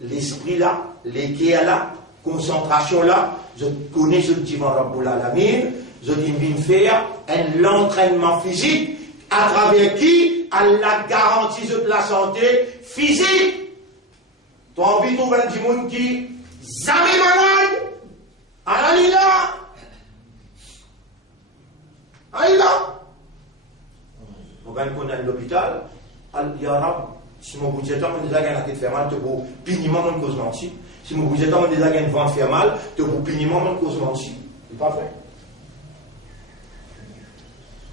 l'esprit là, l'équerre là, concentration là, je connais ce petit Rabbul Alamin, je dis bien faire l'entraînement physique à travers qui Allah garantit de la santé physique. Tu as envie de trouver un petit monde qui jamais malade, Allah là. Allah. On va qu'on a l'hôpital, il y a si mon budget on déjà gagné la tête faire mal, te pour piniment mon cause menti. Si mon budget on déjà gagné ventre faire mal, te pour piniment mon cause menti. C'est pas vrai.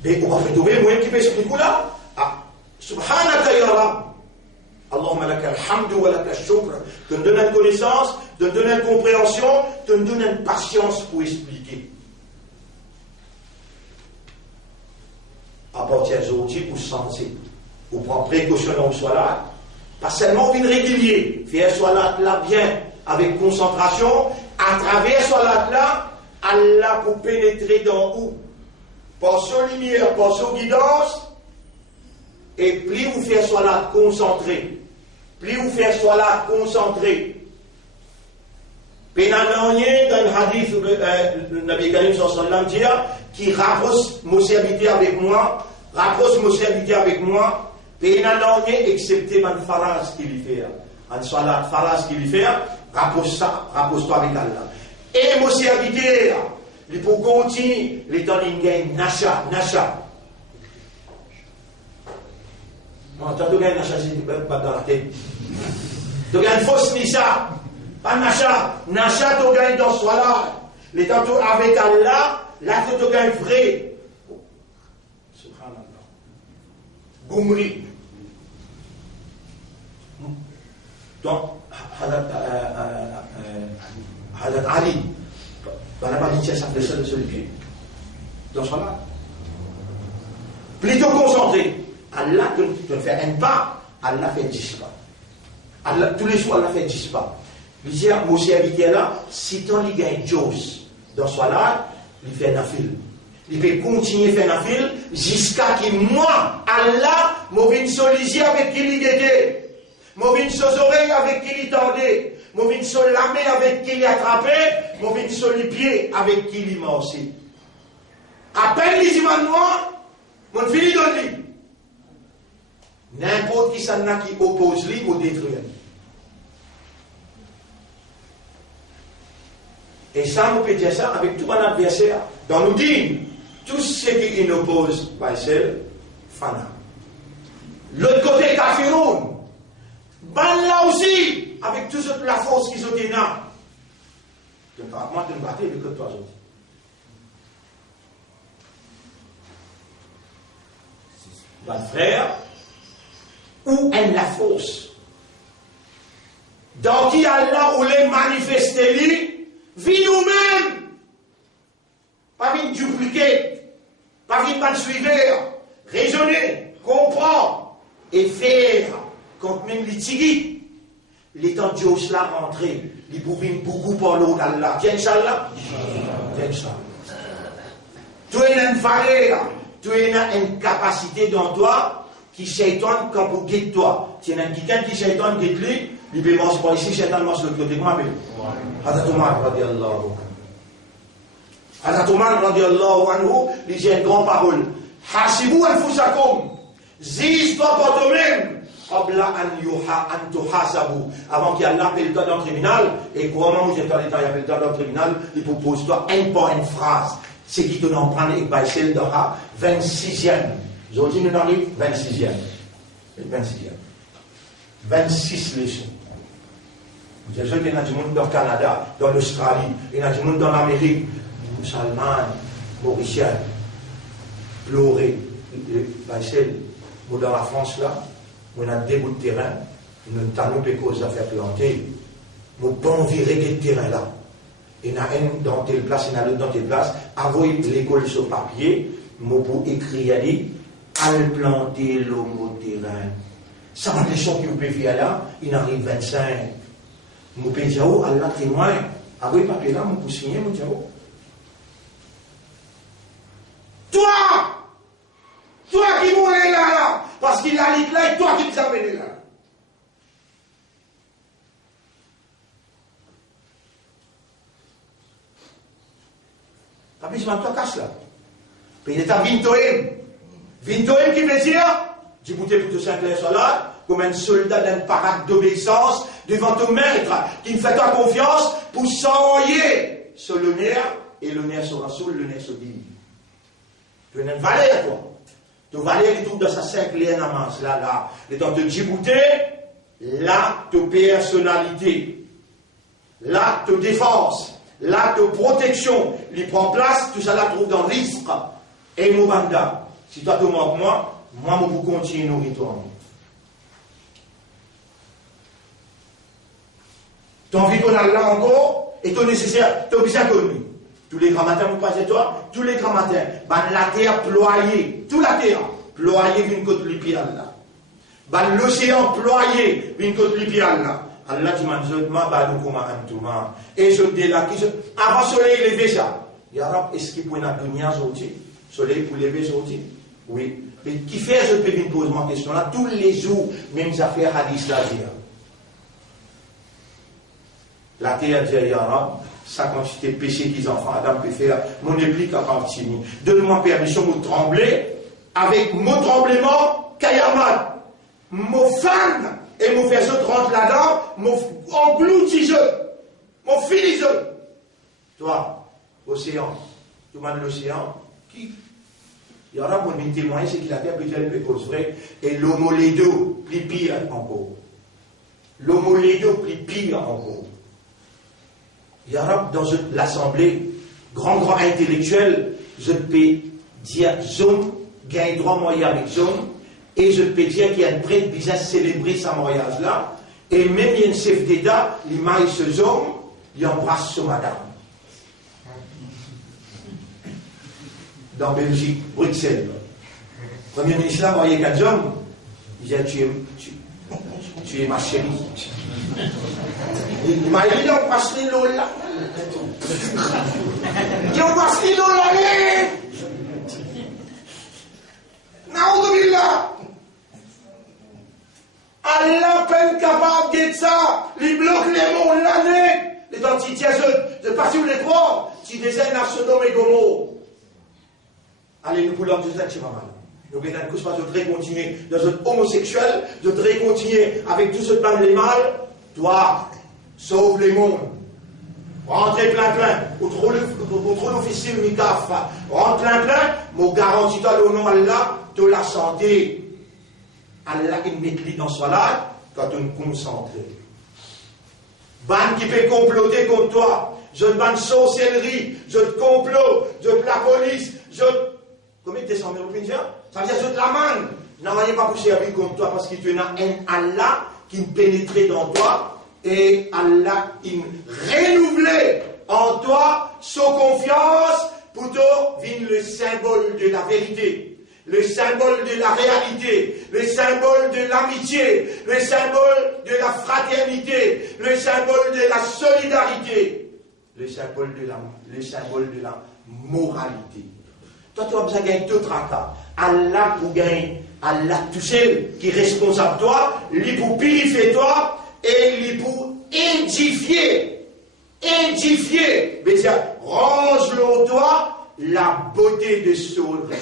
Mais on va faire trouver moi qui fait ce coup là. Ah, subhanaka ya Rabb. Allahumma laka alhamdu wa laka shukr. Te donne une connaissance, te donne une compréhension, te donne une patience pour expliquer. À partir d'aujourd'hui, pour se sentir, pour prendre précaution au salat, pas seulement une régulier, faire salat là bien, avec concentration, à travers salat là, Allah pour pénétrer dans où, par son lumière, par son guidance, et plus vous faites salat concentré, plus vous faites salat concentré. Pénalanier dans le hadith le Nabi Karim sallallahu alayhi wa sallam dit qui rapproche mon serviteur avec moi, pénalanier excepté man faraz qu'il fait, en salat faraz qu'il fait, rapproche-toi avec Allah. Et mon serviteur, il faut continuer, les temps il nasha. Non, tu as gagné nasha, c'est pas dans la tête. Tu as gagné fausse nisha. Pas Nacha, tu gagnes dans ce soir-là. Les temps avec Allah, là tu gagnes vrai. Subhanallah. Goumri. Donc, Hazrat Ali, on n'a pas dit que ça fait seul pied. Dans ce soir-là. Plutôt concentré. Allah te fait un pas, Allah fait 10 pas. Allah, tous les soirs, Allah fait 10 pas. Il dit à mon serviteur là, si tu as gagné Jos dans ce soir-là, il fait un fil. Il peut continuer à faire un fil jusqu'à ce que moi, Allah, je vienne solliciter avec qui il était. Je vienne sur les oreilles avec qui il tendait. Je vienne sur la main avec qui il attrapait. Je vienne sur les pieds avec qui il marchait. À peine les imams noirs, je finis de lui. N'importe qui s'en a qui oppose lui pour détruire. Et ça, on peut dire ça avec tout mon adversaire. Dans nous dîmes, tout ce qui nous oppose, c'est Fana. L'autre côté, Kafiroun. Ben là aussi, avec toute la force qu'ils ont été là. Moi, tu me battais avec toi autres. Ben frère, où est la force? Dans qui Allah voulait manifester lui? Vie nous-mêmes, pas une dupliquer, pas une suivre, raisonner, comprendre et faire contre même les tigis. Les temps de Dieu là rentrer, les bourrines beaucoup par l'eau d'Allah. Tiens, Inch'Allah. Tu as une valeur, tu as une capacité dans toi qui shaitan quand pour guider toi. Tu as quelqu'un qui shaitan guide lui. Il peut manger par ici, Shaitan mange de l'autre côté. Comment appelle? Hazrat Omar radiallahu anhu. Hazrat Omar radiallahu anhu, il dit une grande parole. Hasibou anfusakum. Zise-toi par toi-même. Qabla an tuhasabu. Avant qu'il y ait l'appel dans le tribunal. Et comment vous êtes dans l'état, il appelle dans le tribunal, il propose toi un point, une phrase. C'est qui te n'en prend et by celle de la 26e. Aujourd'hui, nous arrivons 26e. 26e. 26 leçons. Vous avez dit, il y a du monde dans le Canada, dans l'Australie, il y a du monde dans l'Amérique, musulmans, mauriciens, pleurer. Dans la France, là, on a des bouts de terrain, nous avons des causes à faire planter, nous avons viré des terrains là. Il y en a un dans telle place, il y en a l'autre dans telle place, avant l'école sur papier, nous pour écrire, à planter le mot terrain. Ça va les gens qui vous peuvent faire là, il arrive 25. Mon père dit, oh, Allah témoin. Ah oui, papier là, mon pour signer, mon diao. Toi qui mourrais là, parce qu'il a l'île là, et toi qui nous amènes là. Puis je m'en casse là. Puis il est à Vintoem. Vintoem qui veut dire, j'ai goûté pour tout Saint-Clair Solade, comme un soldat d'un parade d'obéissance devant ton maître, qui me fait ta confiance pour s'envoyer sur le nerf, et le nerf sera sur le nerf sur lui. Tu es un valet, toi. Tu valet qui trouve dans sa Saint-Clair Namas, là, les temps de Djibouti, l'acte de personnalité, l'acte de défense, l'acte de protection, il prend place, tout ça là trouve dans l'istre et Moubanda. Si toi tu manques moi je vous continue à nourrir toi. Tu as envie qu'on a là encore, et tu es nécessaire, tu es obligé de connu. Tous les grands matins, vous passez toi, tous les grands matins, la terre ployée, toute la terre, ployée d'une côte lipiale là. L'océan ployé d'une côte lipiale là. Allah dit, et je dis là, avant le soleil levé ça. Ya est-ce qu'il peut y avoir aujourd'hui? Soleil pour lever aujourd'hui? Oui. Mais qui fait, je peux me poser ma question là, tous les jours, même affaires hadith là, la terre dit, Ya Rab, sa quantité de péché qu'ils enfants, Adam peut faire, mon éplique à partir. Donne-moi permission de trembler, avec mon tremblement, Kayamat, mon fan, et mon faire autres rentre là-dedans, mon engloutis, mon finis. Toi, océan, tout le monde l'océan, qui? Il y aura pour me témoigner, c'est qu'il a fait peut-être une cause vraie, et l'homolédo, plus pire encore. L'homolédo, plus pire encore. Il y aura dans l'assemblée, grand intellectuel, je peux dire, zone, gagne droit moyen avec zone, et je peux dire qu'il y a un prêtre qui a célébré sa mariage là, et même il y a un chef d'État, il marie ce homme, il embrasse ce madame. Dans Belgique, Bruxelles. Le Premier ministre là, marié qu'un homme, il dit tu es ma chérie. Il m'a dit on passe les lots là. Il dit on passe les lots là, allez! Naoudoubilla! Allah peine capable de ça, il bloque les mots l'année, les entités, je passe où les trois, si des ailes nationaux et gomo. Allez, nous voulons tout ça, tu vas mal. Nous venons de pas de continuer dans notre homosexuel, de continuer avec tout ce bande les mâles, toi, sauve les mondes. Rentrez plein, ou trop l'officier Mikaf, rentre plein, mais garantis-toi le nom Allah de la santé. Allah il met dans soi là quand on est concentré. Ban qui peut comploter contre toi, je te banne sorcellerie, je te complot, je te la police, je te. Combien de 200 000 roupies? Ça veut dire que je te la manne. N'envoyez pas pour servir contre toi parce que tu as un Allah qui pénétrait dans toi et Allah qui renouvelait en toi sa confiance pour te vient le symbole de la vérité, le symbole de la réalité, le symbole de l'amitié, le symbole de la fraternité, le symbole de la solidarité, le symbole de la moralité. Toi, tu as besoin de gagner tout tracas. Allah pour gagner, Allah tout seul qui est responsable de toi, lui pour purifier toi et lui pour édifier, veut dire range-le toi la beauté de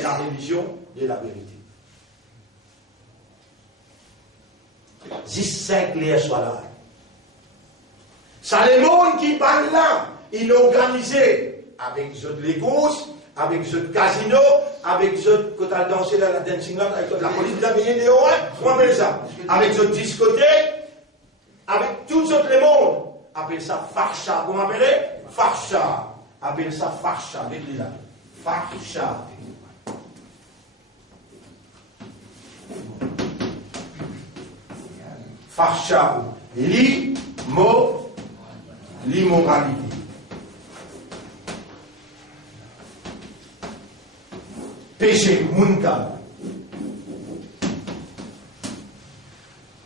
la religion et la vérité. 5 clairs soit là. Ça, les mondes qui parlent là, ils l'ont organisé avec les causes, avec ce casino, ce quand tu as dansé dans la dancing avec la police, vous avez des on appelle ça. Avec ce discothèque, avec tout les mondes. Appelle ça farcha. Comment appelez? Farcha. Appelle ça farcha. Avec les là. Farcha. Farcha. L'immoralité. Péché, munkar.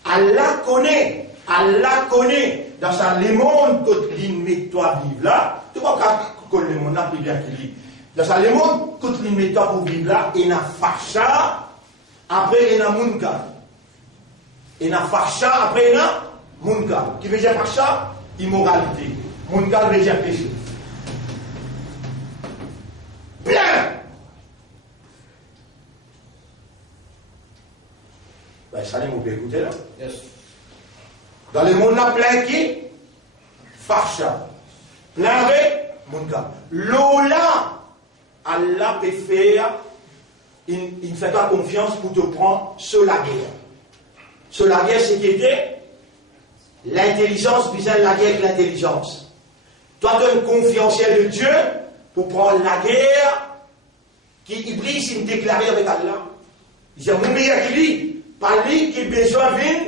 Allah connaît dans sa le monde que l'in met toi vivre là, tu vois que le monde n'a plus bien qu'il dit. Dans sa le monde que l'in met toi pour vivre là, il y a facha, après il y a munkar. Il y a facha, après il y a munkar. Qui veut dire facha? Immoralité. Munkar veut dire péché. Ben, ça, vous pouvez écouter là. Yes. Dans le monde, on a plein qui? Farsha. Plein de munkar. Lola, Allah peut faire, il ne fait pas confiance pour te prendre sur la guerre. Sur la guerre, c'est qui était l'intelligence, puis la guerre avec l'intelligence. Toi, tu as une confiance de Dieu pour prendre la guerre qui Iblis il déclaré avec Allah. Il dit, mon meilleur qui dit, pas lui qui a besoin de venir,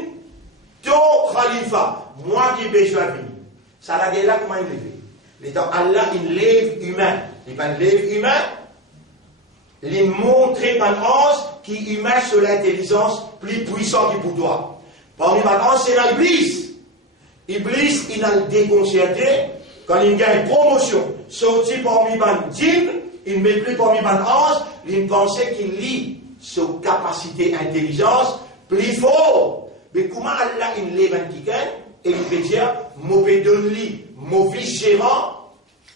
ton khalifa, moi qui ai besoin de venir. Ça, la guerre là, comment il lève? L'état Allah, il lève humain. Il va lève humain, il montre un ange qui est humain sur l'intelligence plus puissant que pour toi. Parmi les anges, c'est l'Iblis. Iblis, il a le déconcerté. Quand il gagne promotion, sorti parmi les djinns, il ne met plus parmi les anges, il pensait qu'il lit sur capacité intelligence plus fort. Mais comment Allah il lève un ticket et il veut dire mauvais donné, mauvais gérant,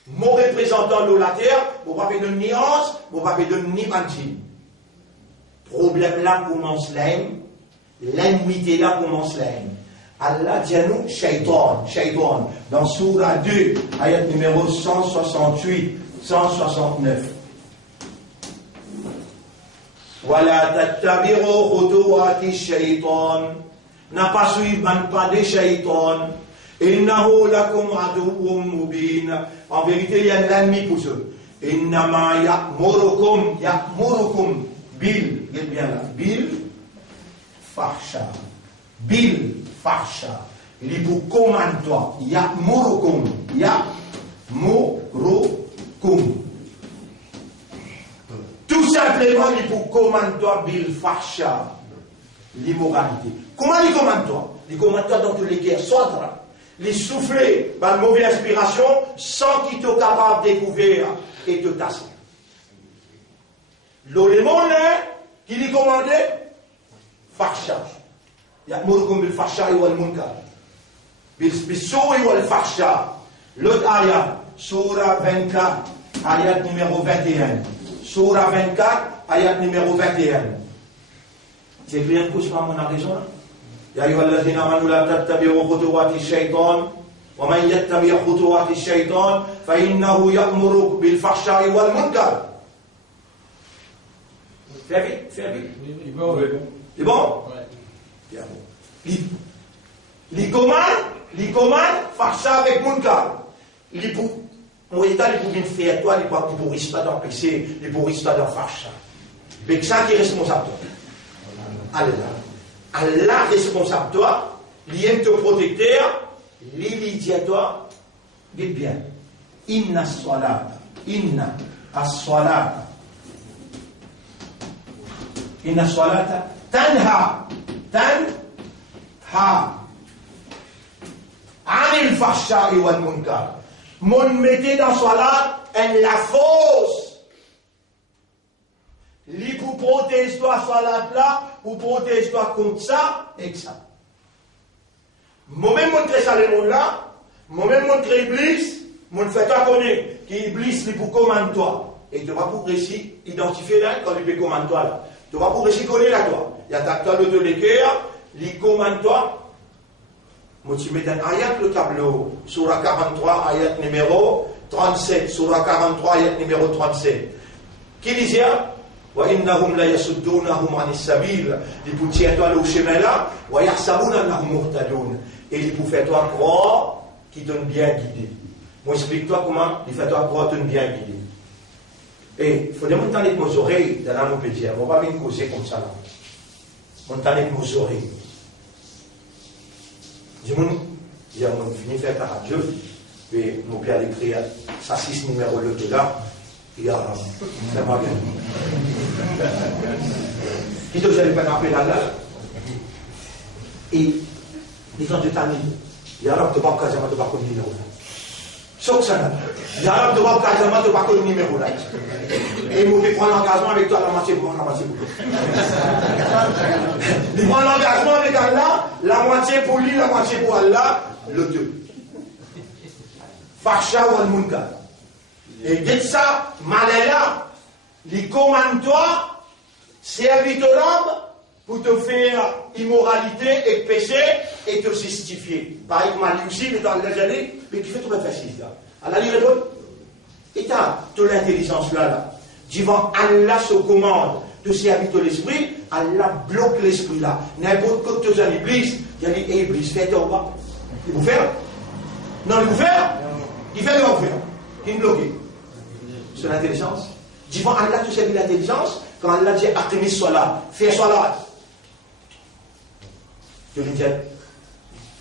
mauvais représentant de la terre, vous ne pouvez pas donner ni ange, vous ne pouvez pas donner ni djinn. Problème là commence là, l'ennemi là commence là. Allah dit à nous, Shaitan, dans Surah 2, ayat numéro 168, 169. Wala tattabi'u khutuwati shaitan. N'a pas suivi pas de shaitan. Innahu lakum aduwwun mubin. En vérité, il y a l'ennemi pour eux. Innama ya'murukum bil, bien là, bil fahsha. Bil fahsha. Il dit pour commande toi. Ya'murukum. Tout simplement, il dit pour commande toi bil fahsha. L'immoralité. Comment il commande toi? Il commande toi dans toutes les guerres. Soit les souffler par une mauvaise inspiration sans qu'il soit capable de découvrir et de tasser. Le monde qui lui commandait fahsha. Ya'murukum bil fahsha wal munkar. Bis-su'i wal fahsha. L'autre ayat, Surah 24, ayat numéro 21. Surah 24, ayat numéro 21. C'est bien que je parle mon raison là. Ya ayyuhalladhina amanu la tattabi'u khutuwati shaytan wa man yattabi' khutuwati shaytan fa innahu ya'muru bil fahsha'i wal munkar. Fais vite. Il est bon. C'est bon? Bien bon. Il commande fahsha avec munkar. Il pour mon état il pour bien faire toi, il pour risque pas dans péché, il pour risque pas dans fahsha. Mais ça qui est responsable. Allah responsable toi, l'ien te protecteur, l'il dit à toi, dites bien, inna as-salata tanha anil fahsha'i wal munkar. Mon mettez dans salat en la fausse. Li pour protéger toi salat là, pour protéger toi contre ça et ça. Moi-même montrer ça le monde là, moi-même montrer Iblis, mon fait toi connaître qu'Iblis li pour commande toi. Et tu vas pour réussir identifier là quand il peut commande toi là. Tu vas pour réussir connaître là toi. Il y a ta toi de l'équerre, li commande toi. Moi tu mets un ayat le tableau, Surah 43 ayat numéro 37, Surah 43 ayat numéro 37. Qui disait وإنهم لا يصدونهم عن السبيل les pour tirer toi le chemin là ويحسبون أنهم مهتدون et les pour faire toi croire qui donne bien guidé. Moi explique-toi comment il fait toi croire donne bien guidé. Et il faut demander avec nos oreilles dans la montpellier. On va venir causer comme ça là. Monter avec nos oreilles. Dis-moi, il y a mon fini faire ta radio et mon père écrire ça 6 numéro le là. Il y a c'est pas bien. Qui te j'avais pas appelé là et ils ont déterminé. Il y a là de pas quasiment de pas connaître numéro là. Sauf ça là. Il y a là de pas quasiment de pas connaître numéro là. Et ils m'ont fait prendre l'engagement avec toi la moitié pour la moitié pour. Ils prennent l'engagement avec Allah, la moitié pour lui, la moitié pour Allah, le deux. Fahsha wal munkar. Et dès ça, malala, les commande toi, serviteur l'homme, pour te faire immoralité et péché et te justifier. Pareil comme Ali aussi, il est dans l'Algérie, mais qui fait tout le fascisme là. Allah lui répond, et t'as toute l'intelligence là. Devant Allah se commande de s'y habiter l'esprit, Allah bloque l'esprit là. N'importe quoi que tu as Iblis, il dit, hey, Iblis, fais ton pas. Il vous fait? Non, il vous fait? Il fait le faire. Il bloque. C'est l'intelligence. Devant Allah, tu sais l'intelligence, quand Allah dit, Aqimis Salat, fais Salat. Tu viens dire,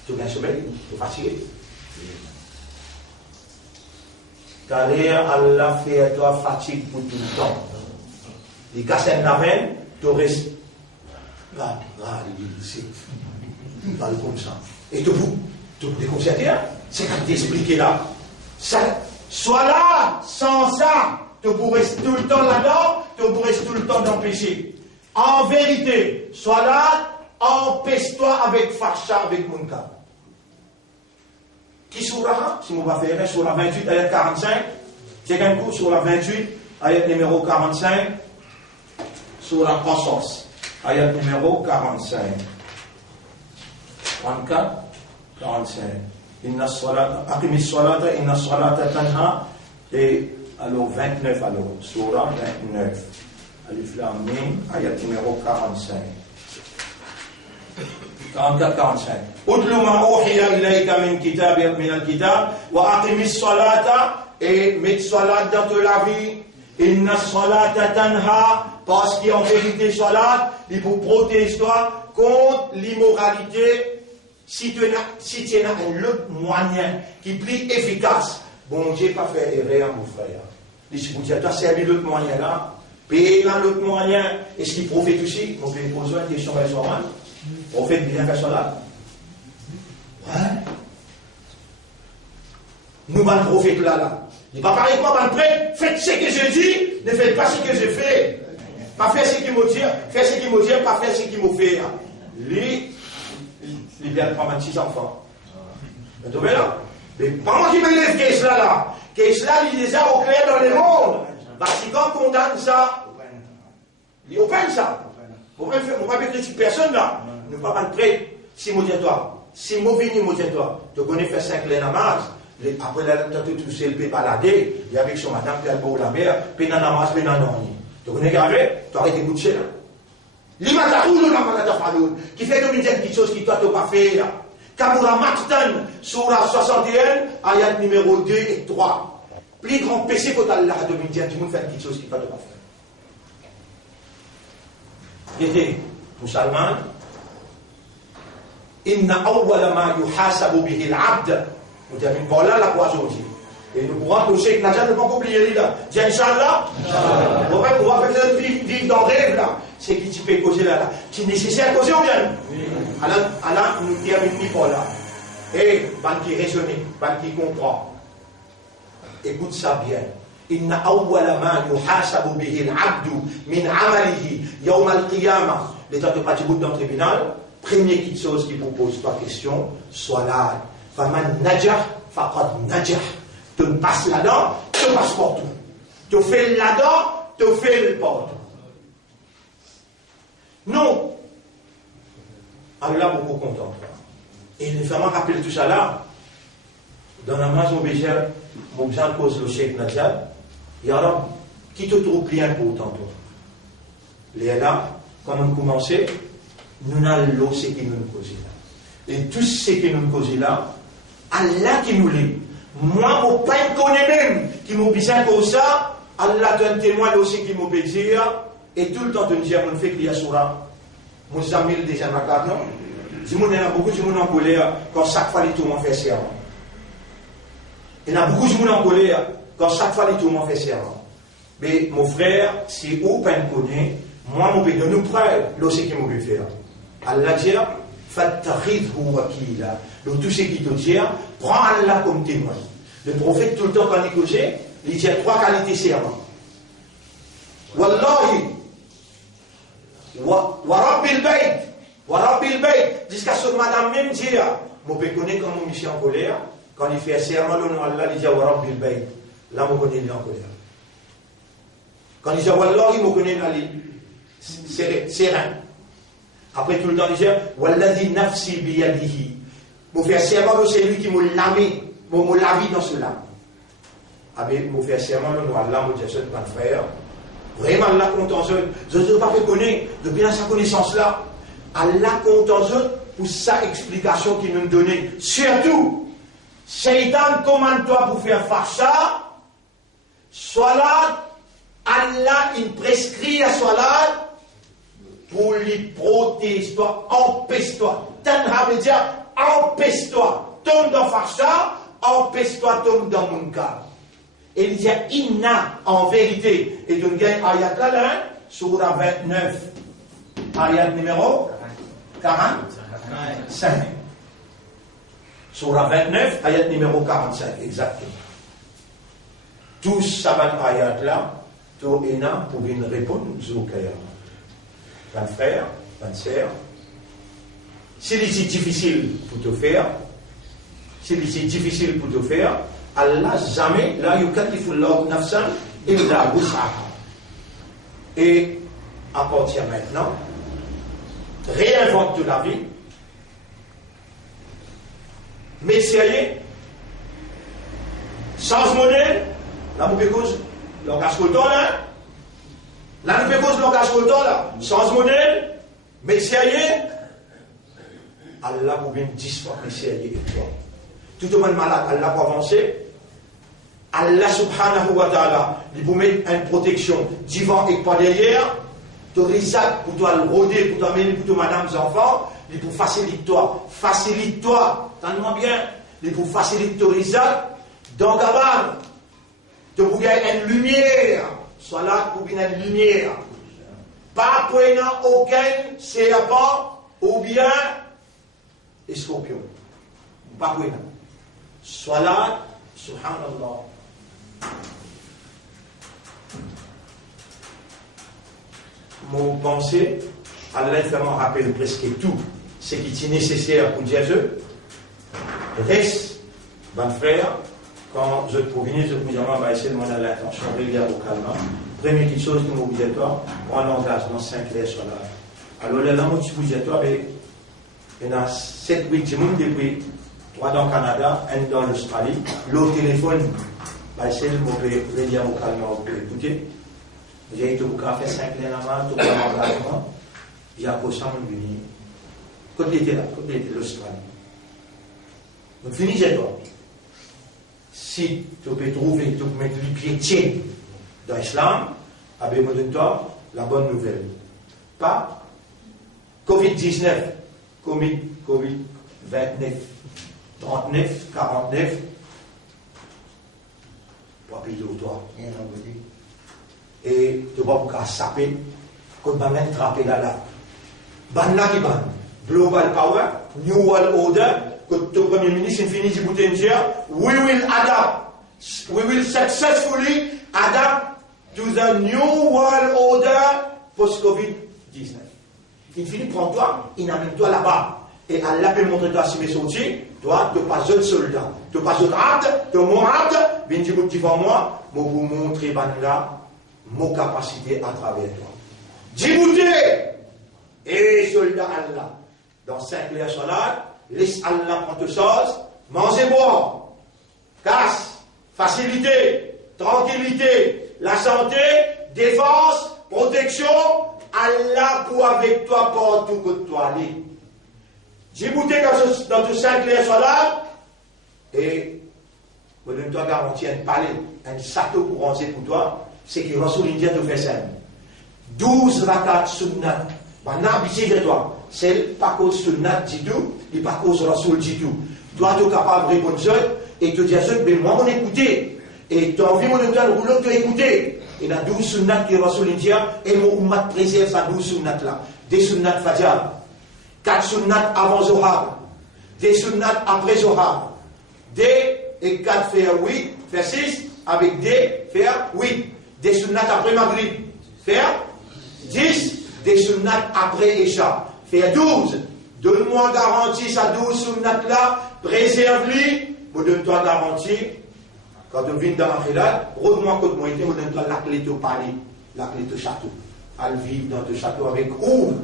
tu viens sommeil, tu es fatigué. Car Allah fait à toi fatigue pour tout le temps. Les casses la veine, tu restes. Là, il parle comme ça. Et tu peux déconcerter, c'est quand tu expliqué là. Sois là, sans ça, tu pourrais rester tout le temps là-dedans, tu pourrais rester tout le temps dans le péché. En vérité, sois là, empêche-toi avec Facha, avec Munka. Qui surah? Si on va faire sur la 28, ayat 45, c'est un coup sur la 28, ayat numéro 45, sur la croissance, ayat numéro 45. 34, 45. Inna salata, aqimis salata, inna salata tanha, et alors 29, alors, surah 29. Alif Lam Mim, ayat numéro 45. 44-45. Utlu ma uhiya ilayka min al-kitab wa aqimis salata et mets salat dans ta vie. Inna salata tanha, parce qu'en vérité salat, il faut protéger toi contre l'immoralité. Si tu as un autre moyen qui est plus efficace, bon Dieu pas fait erreur mon frère. Si vous dites, tu as servi l'autre moyen là, paye l'autre moyen, est-ce qu'il profite aussi? On peut poser une question à soi-même. Prophète bien faire cela. Ouais. Nous, le prophète là. Il va parler quoi, le prêtre? Faites ce que je dis, ne faites pas ce que je fais. Pas faire ce qu'il me dit, faire ce qu'il me dit, pas faire ce qu'il me fait. Lui, il vient de prendre 26 enfants. Vous trouvez là? Mais pas moi qui me lève qu'est-ce là. Qu'est-ce là, il est déjà au clair dans le monde. Vatican condamne ça. Il open ça. Vous ne pouvez pas critiquer personne là. Ne pas mal prêt. Si moi dis toi, si moi vini, moi dis toi, tu connais faire 5 les namaz. Après la tout seul peut balader. Il y avait son madame qui a le beau la mer, puis dans namaz, puis dans non. Tu connais qu'avec, tu arrêtes de boucher là. L'imataroul ou la malade faloun, qui fait de quelque chose qui toi tu pas fait là. Kaboura Maktan, sur la 61, ayat numéro 2 et 3. Plus grand péché que Allah de dire, tu nous fais quelque chose qui toi tu pas fait. Il était pour Salman. Inna awwala ma yuhasabu bihi al-abd. Nous terminons voilà la croix aujourd'hui. Et nous pourrons le Cheikh Nadja ne pas oublier là. Dis Inch'Allah. On va faire vivre dans le rêve là. C'est qui tu peux causer là. Qui est nécessaire de causer ou bien? Allah nous termine pas là. Et ban qui raisonne, ban qui comprend. Écoute ça bien. Inna awwala ma yuhasabu bihi al-abd min amalihi yawm al-qiyamah. L'état de partie dans le tribunal. Première petite chose qui vous pose trois questions, soit là. Faman najah, faqad najah. Tu passes là-dedans, tu passes partout. Tu fais là-dedans, tu fais le partout. Non. Allah beaucoup content. Et il faut rappeler tout ça là. Dans la maison obligée, mon besoin cause le Cheikh Nadja. Il y a là, qui te trouve bien pour autant toi. Les là, quand on commençait, nous n'allons ce qui nous cause là. Et tout ce qui nous cause là, Allah qui nous l'est. Moi, mon père connaît même, qui m'a besoin comme ça, Allah donne témoin aussi qui m'a besoin, et tout le temps de nous dire, on fait qu'il y a Soura. Mon ami déjà ma carte, non? Il y a beaucoup de gens en colère quand chaque fois les tourments fait serment. Il y a beaucoup de gens en colère quand chaque fois les tourments fait serment. Mais mon frère, si aucun connaît, moi, mon père, nous preuve, l'osé qui m'a pu faire. Allah dit, fattakhidhu wakila. Donc tout ce qui te dit, prends Allah comme témoin. Le prophète, tout le temps, quand il causait, il dit trois qualités serment. Wallahi, wa rabbil bayt, wa rabbil bayt. Jusqu'à ce que madame même dit, mon père connaît quand mon monsieur en colère, quand il fait un serment, le nom Allah, il dit wa rabbil bayt. Là, mon connaît, il est en colère. Quand il dit wallahi, mon connaît, il est serein. Après tout le temps, il dit, Walladhi nafsi biyadihi. Mon frère serment, c'est lui qui m'a lavé, m'a lavé dans cela. Avec mon frère serment, nous allons dire ça, mon frère. Vraiment, Allah compte en eux. Je ne veux pas reconnaître, depuis sa connaissance-là, Allah compte en eux pour sa explication qu'il nous donnait. Surtout, Shaitan commande-toi pour faire farcha, salat, Allah, il prescrit la salat pour lui protéger toi, empêche-toi. Tanha veut dire empêche-toi, tombe dans farcha, empêche-toi, tombe dans munkar. Et il dit inna en vérité. Et donc, il y a ayat là, surah 29, ayat numéro 45. Surah 29, ayat numéro 45, exactement. Tous ces ayat là, tout est là pour une réponse aux cœurs. Mon frère, ma sœur, si c'est difficile pour te faire, Allah jamais, la yukallifullahu nafsan illa wus'aha. Et à partir maintenant, réinvente la vie, mais sérieux, change modèle, là vous cause langage coltant là, là nous cause langage coltant là, change modèle, mais sérieux, Allah vous bien 10 fois mais sérieux et toi. Tout le monde malade, Allah pour avancer. Allah subhanahu wa ta'ala, il vous met une protection devant et pas derrière, te risque pour toi le rôder, pour toi mener, pour toi madame, enfants, il vous facilite toi, tellement bien, il vous facilite ton risque, donc avant, de vous gagner une lumière, soit là pour gagner une lumière, pas prenant aucun serpent ou bien escorpion, pas prenant, soit là, subhanallah. Mon pensée, Allah vraiment rappelle presque tout ce qui est nécessaire pour dire je reste, mon frère, quand je proviens, je vous dis, on va essayer de demander l'attention régulière au calme. Première petite chose qui est obligatoire, on engagement 5 lettres sur la. Alors là, mon petit obligatoire, il y en a 7-8 monde depuis 3 dans le Canada, 1 dans l'Australie, l'autre téléphone. C'est le mot que je vais dire au calme, vous pouvez écouter. J'ai été au café 5 ans avant, tout le engagement. J'ai approché mon venu. Quand il était là, quand il était l'Australie. Donc, finissez toi. Si tu peux trouver, tu peux mettre les pieds tiens dans l'islam, avec moi de toi, la bonne nouvelle. Pas Covid-19, Covid-29, 39, 49. Pour appeler toi. Et tu vas pouvoir saper, quand tu vas mettre trapper là. Ban là qui ban. Global Power, New World Order, quand le Premier ministre finit de bouter dire, we will successfully adapt to the New World Order post-Covid-19. Il finit prendre toi, il amène toi là-bas. Et Allah peut montrer toi si mes sorties, toi, tu n'es pas un soldat, tu n'es pas un hâte, tu es mon hâte, viens dire devant moi, je vais vous montrer là, mon capacité à travers toi. Djibouti et soldat Allah, dans 5 liens salades, laisse Allah prendre toutes choses, manger, boire, casse, facilité, tranquillité, la santé, défense, protection, Allah pour avec toi partout que toi allez. Djibouti dans tous 5 liens salades, et je donne toi garantie un palais, un château pour rentrer pour toi, c'est que Rasoul India te fait ça. 12 rakat sunnat. Maintenant, ici, de toi. C'est pas cause sunnat du tout, et pas cause Rasoul du tout. Toi, tu es capable de répondre seul, et te dire seul, mais moi, on écouté. Et tu as envie de dire le rouleau, tu as écouté. Il y a 12 sunnat que Rasoul India, et mon ummat préserve ces 12 sunnat là. Des sunnat fajr, 4 sunnat avant Zohar, des sunnat après Zohar, des et 4 faire 8, faire 6, avec des faire 8. Des sunnats après Maghrib, faire 10, des sunnats après Isha, faire 12. Donne-moi garantie, ça 12 sunnats là, préserve-les, me donne-toi garantie, quand on vient dans l'Akhirat, redonne-moi côté moi, me donne-toi la clé de palais, la clé de château. Elle vit dans le château avec ouvre,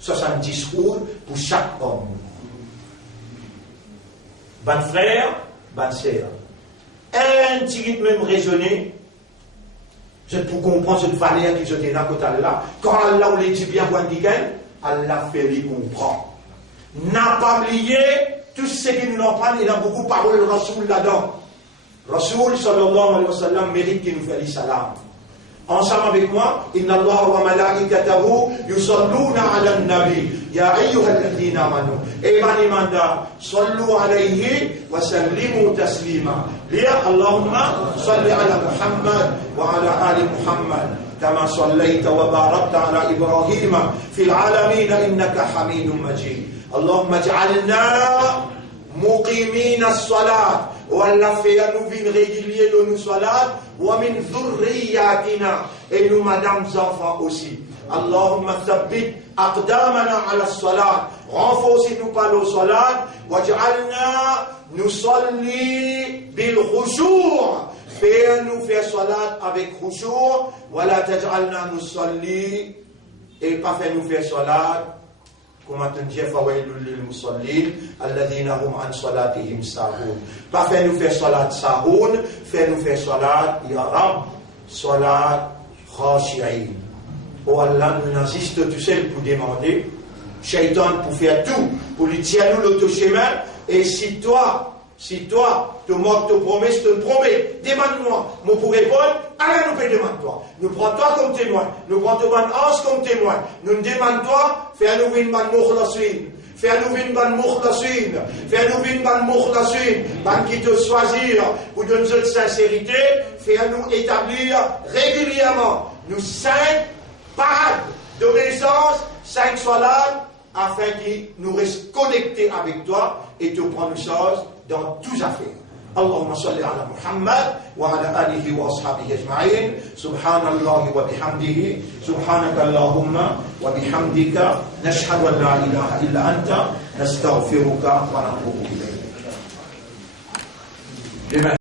70 jours pour chaque homme. Ban frère, ban sœur. Un petit rythme même raisonné, je pour comprendre cette valeur qui se tient à côté de là. Quand Allah ou les dit bien pour Allah fait les comprendre. N'a pas oublié tout ce qui nous en parle, il y a beaucoup de paroles de Rasoul là-dedans. Rasoul sallallahu alayhi wa sallam mérite qu'il nous fait les salam. Ensemble avec moi, Inna Allah wa malaikatahu yusalluna ala nabi ya ayyuhalladhina amanu imanda sallu alayhi wa sallimu taslima liya Allahumma salli ala Muhammad wa ala ali Muhammad kama sallaita wa barakta ala Ibrahim fil alamin innaka Hamidum Majid Allahumma ij'alna muqimina as-salat وَاللَّا فَيَا nous vînes réguliers de nous salat وَمِنْ ذُرِّيَّاتِنَا et nous madame enfants aussi اللهم ثبت أقدامنا على الصلاة renforcez-nous par nos salat وَاجْعَلْنَا نُصَلِّي بِالْخُشُوع fais-nous faire salat avec khushu' وَلَا تَجْعَلْنَا نُصَلِّي et pas faire-nous faire salat كما تنجي فويل للمصلين الذين هم عن صلاتهم ساهون. Pas faire nous faire salat sahoun, faire nous faire salat ya Rab, salat khashi'in. Oh Allah nous insiste tout seul pour demander, Shaitan pour faire tout, pour lui tirer nous l'auto-chemin, et si toi, te moques, te promets, te promets, demande-moi, moi pour répondre, alors nous peut demande-toi. Nous prenons toi comme témoin, nous prenons ton ange comme témoin, nous demandons-toi, fais-nous une bonne moukhlasin, fais-nous une bonne moukhlasin, fais-nous une bonne moukhlasin, ban qui te choisir pour donner notre sincérité, fais-nous établir régulièrement nos 5 parades d'obéissance, 5 salades, afin qu'ils nous restent connectés avec toi et te prendre une chose dans toutes affaires. اللهم صل على محمد وعلى آله وأصحابه أجمعين سبحان الله وبحمده سبحانك اللهم وبحمدك نشهد أن لا إله إلا أنت نستغفرك ونتوب إليك.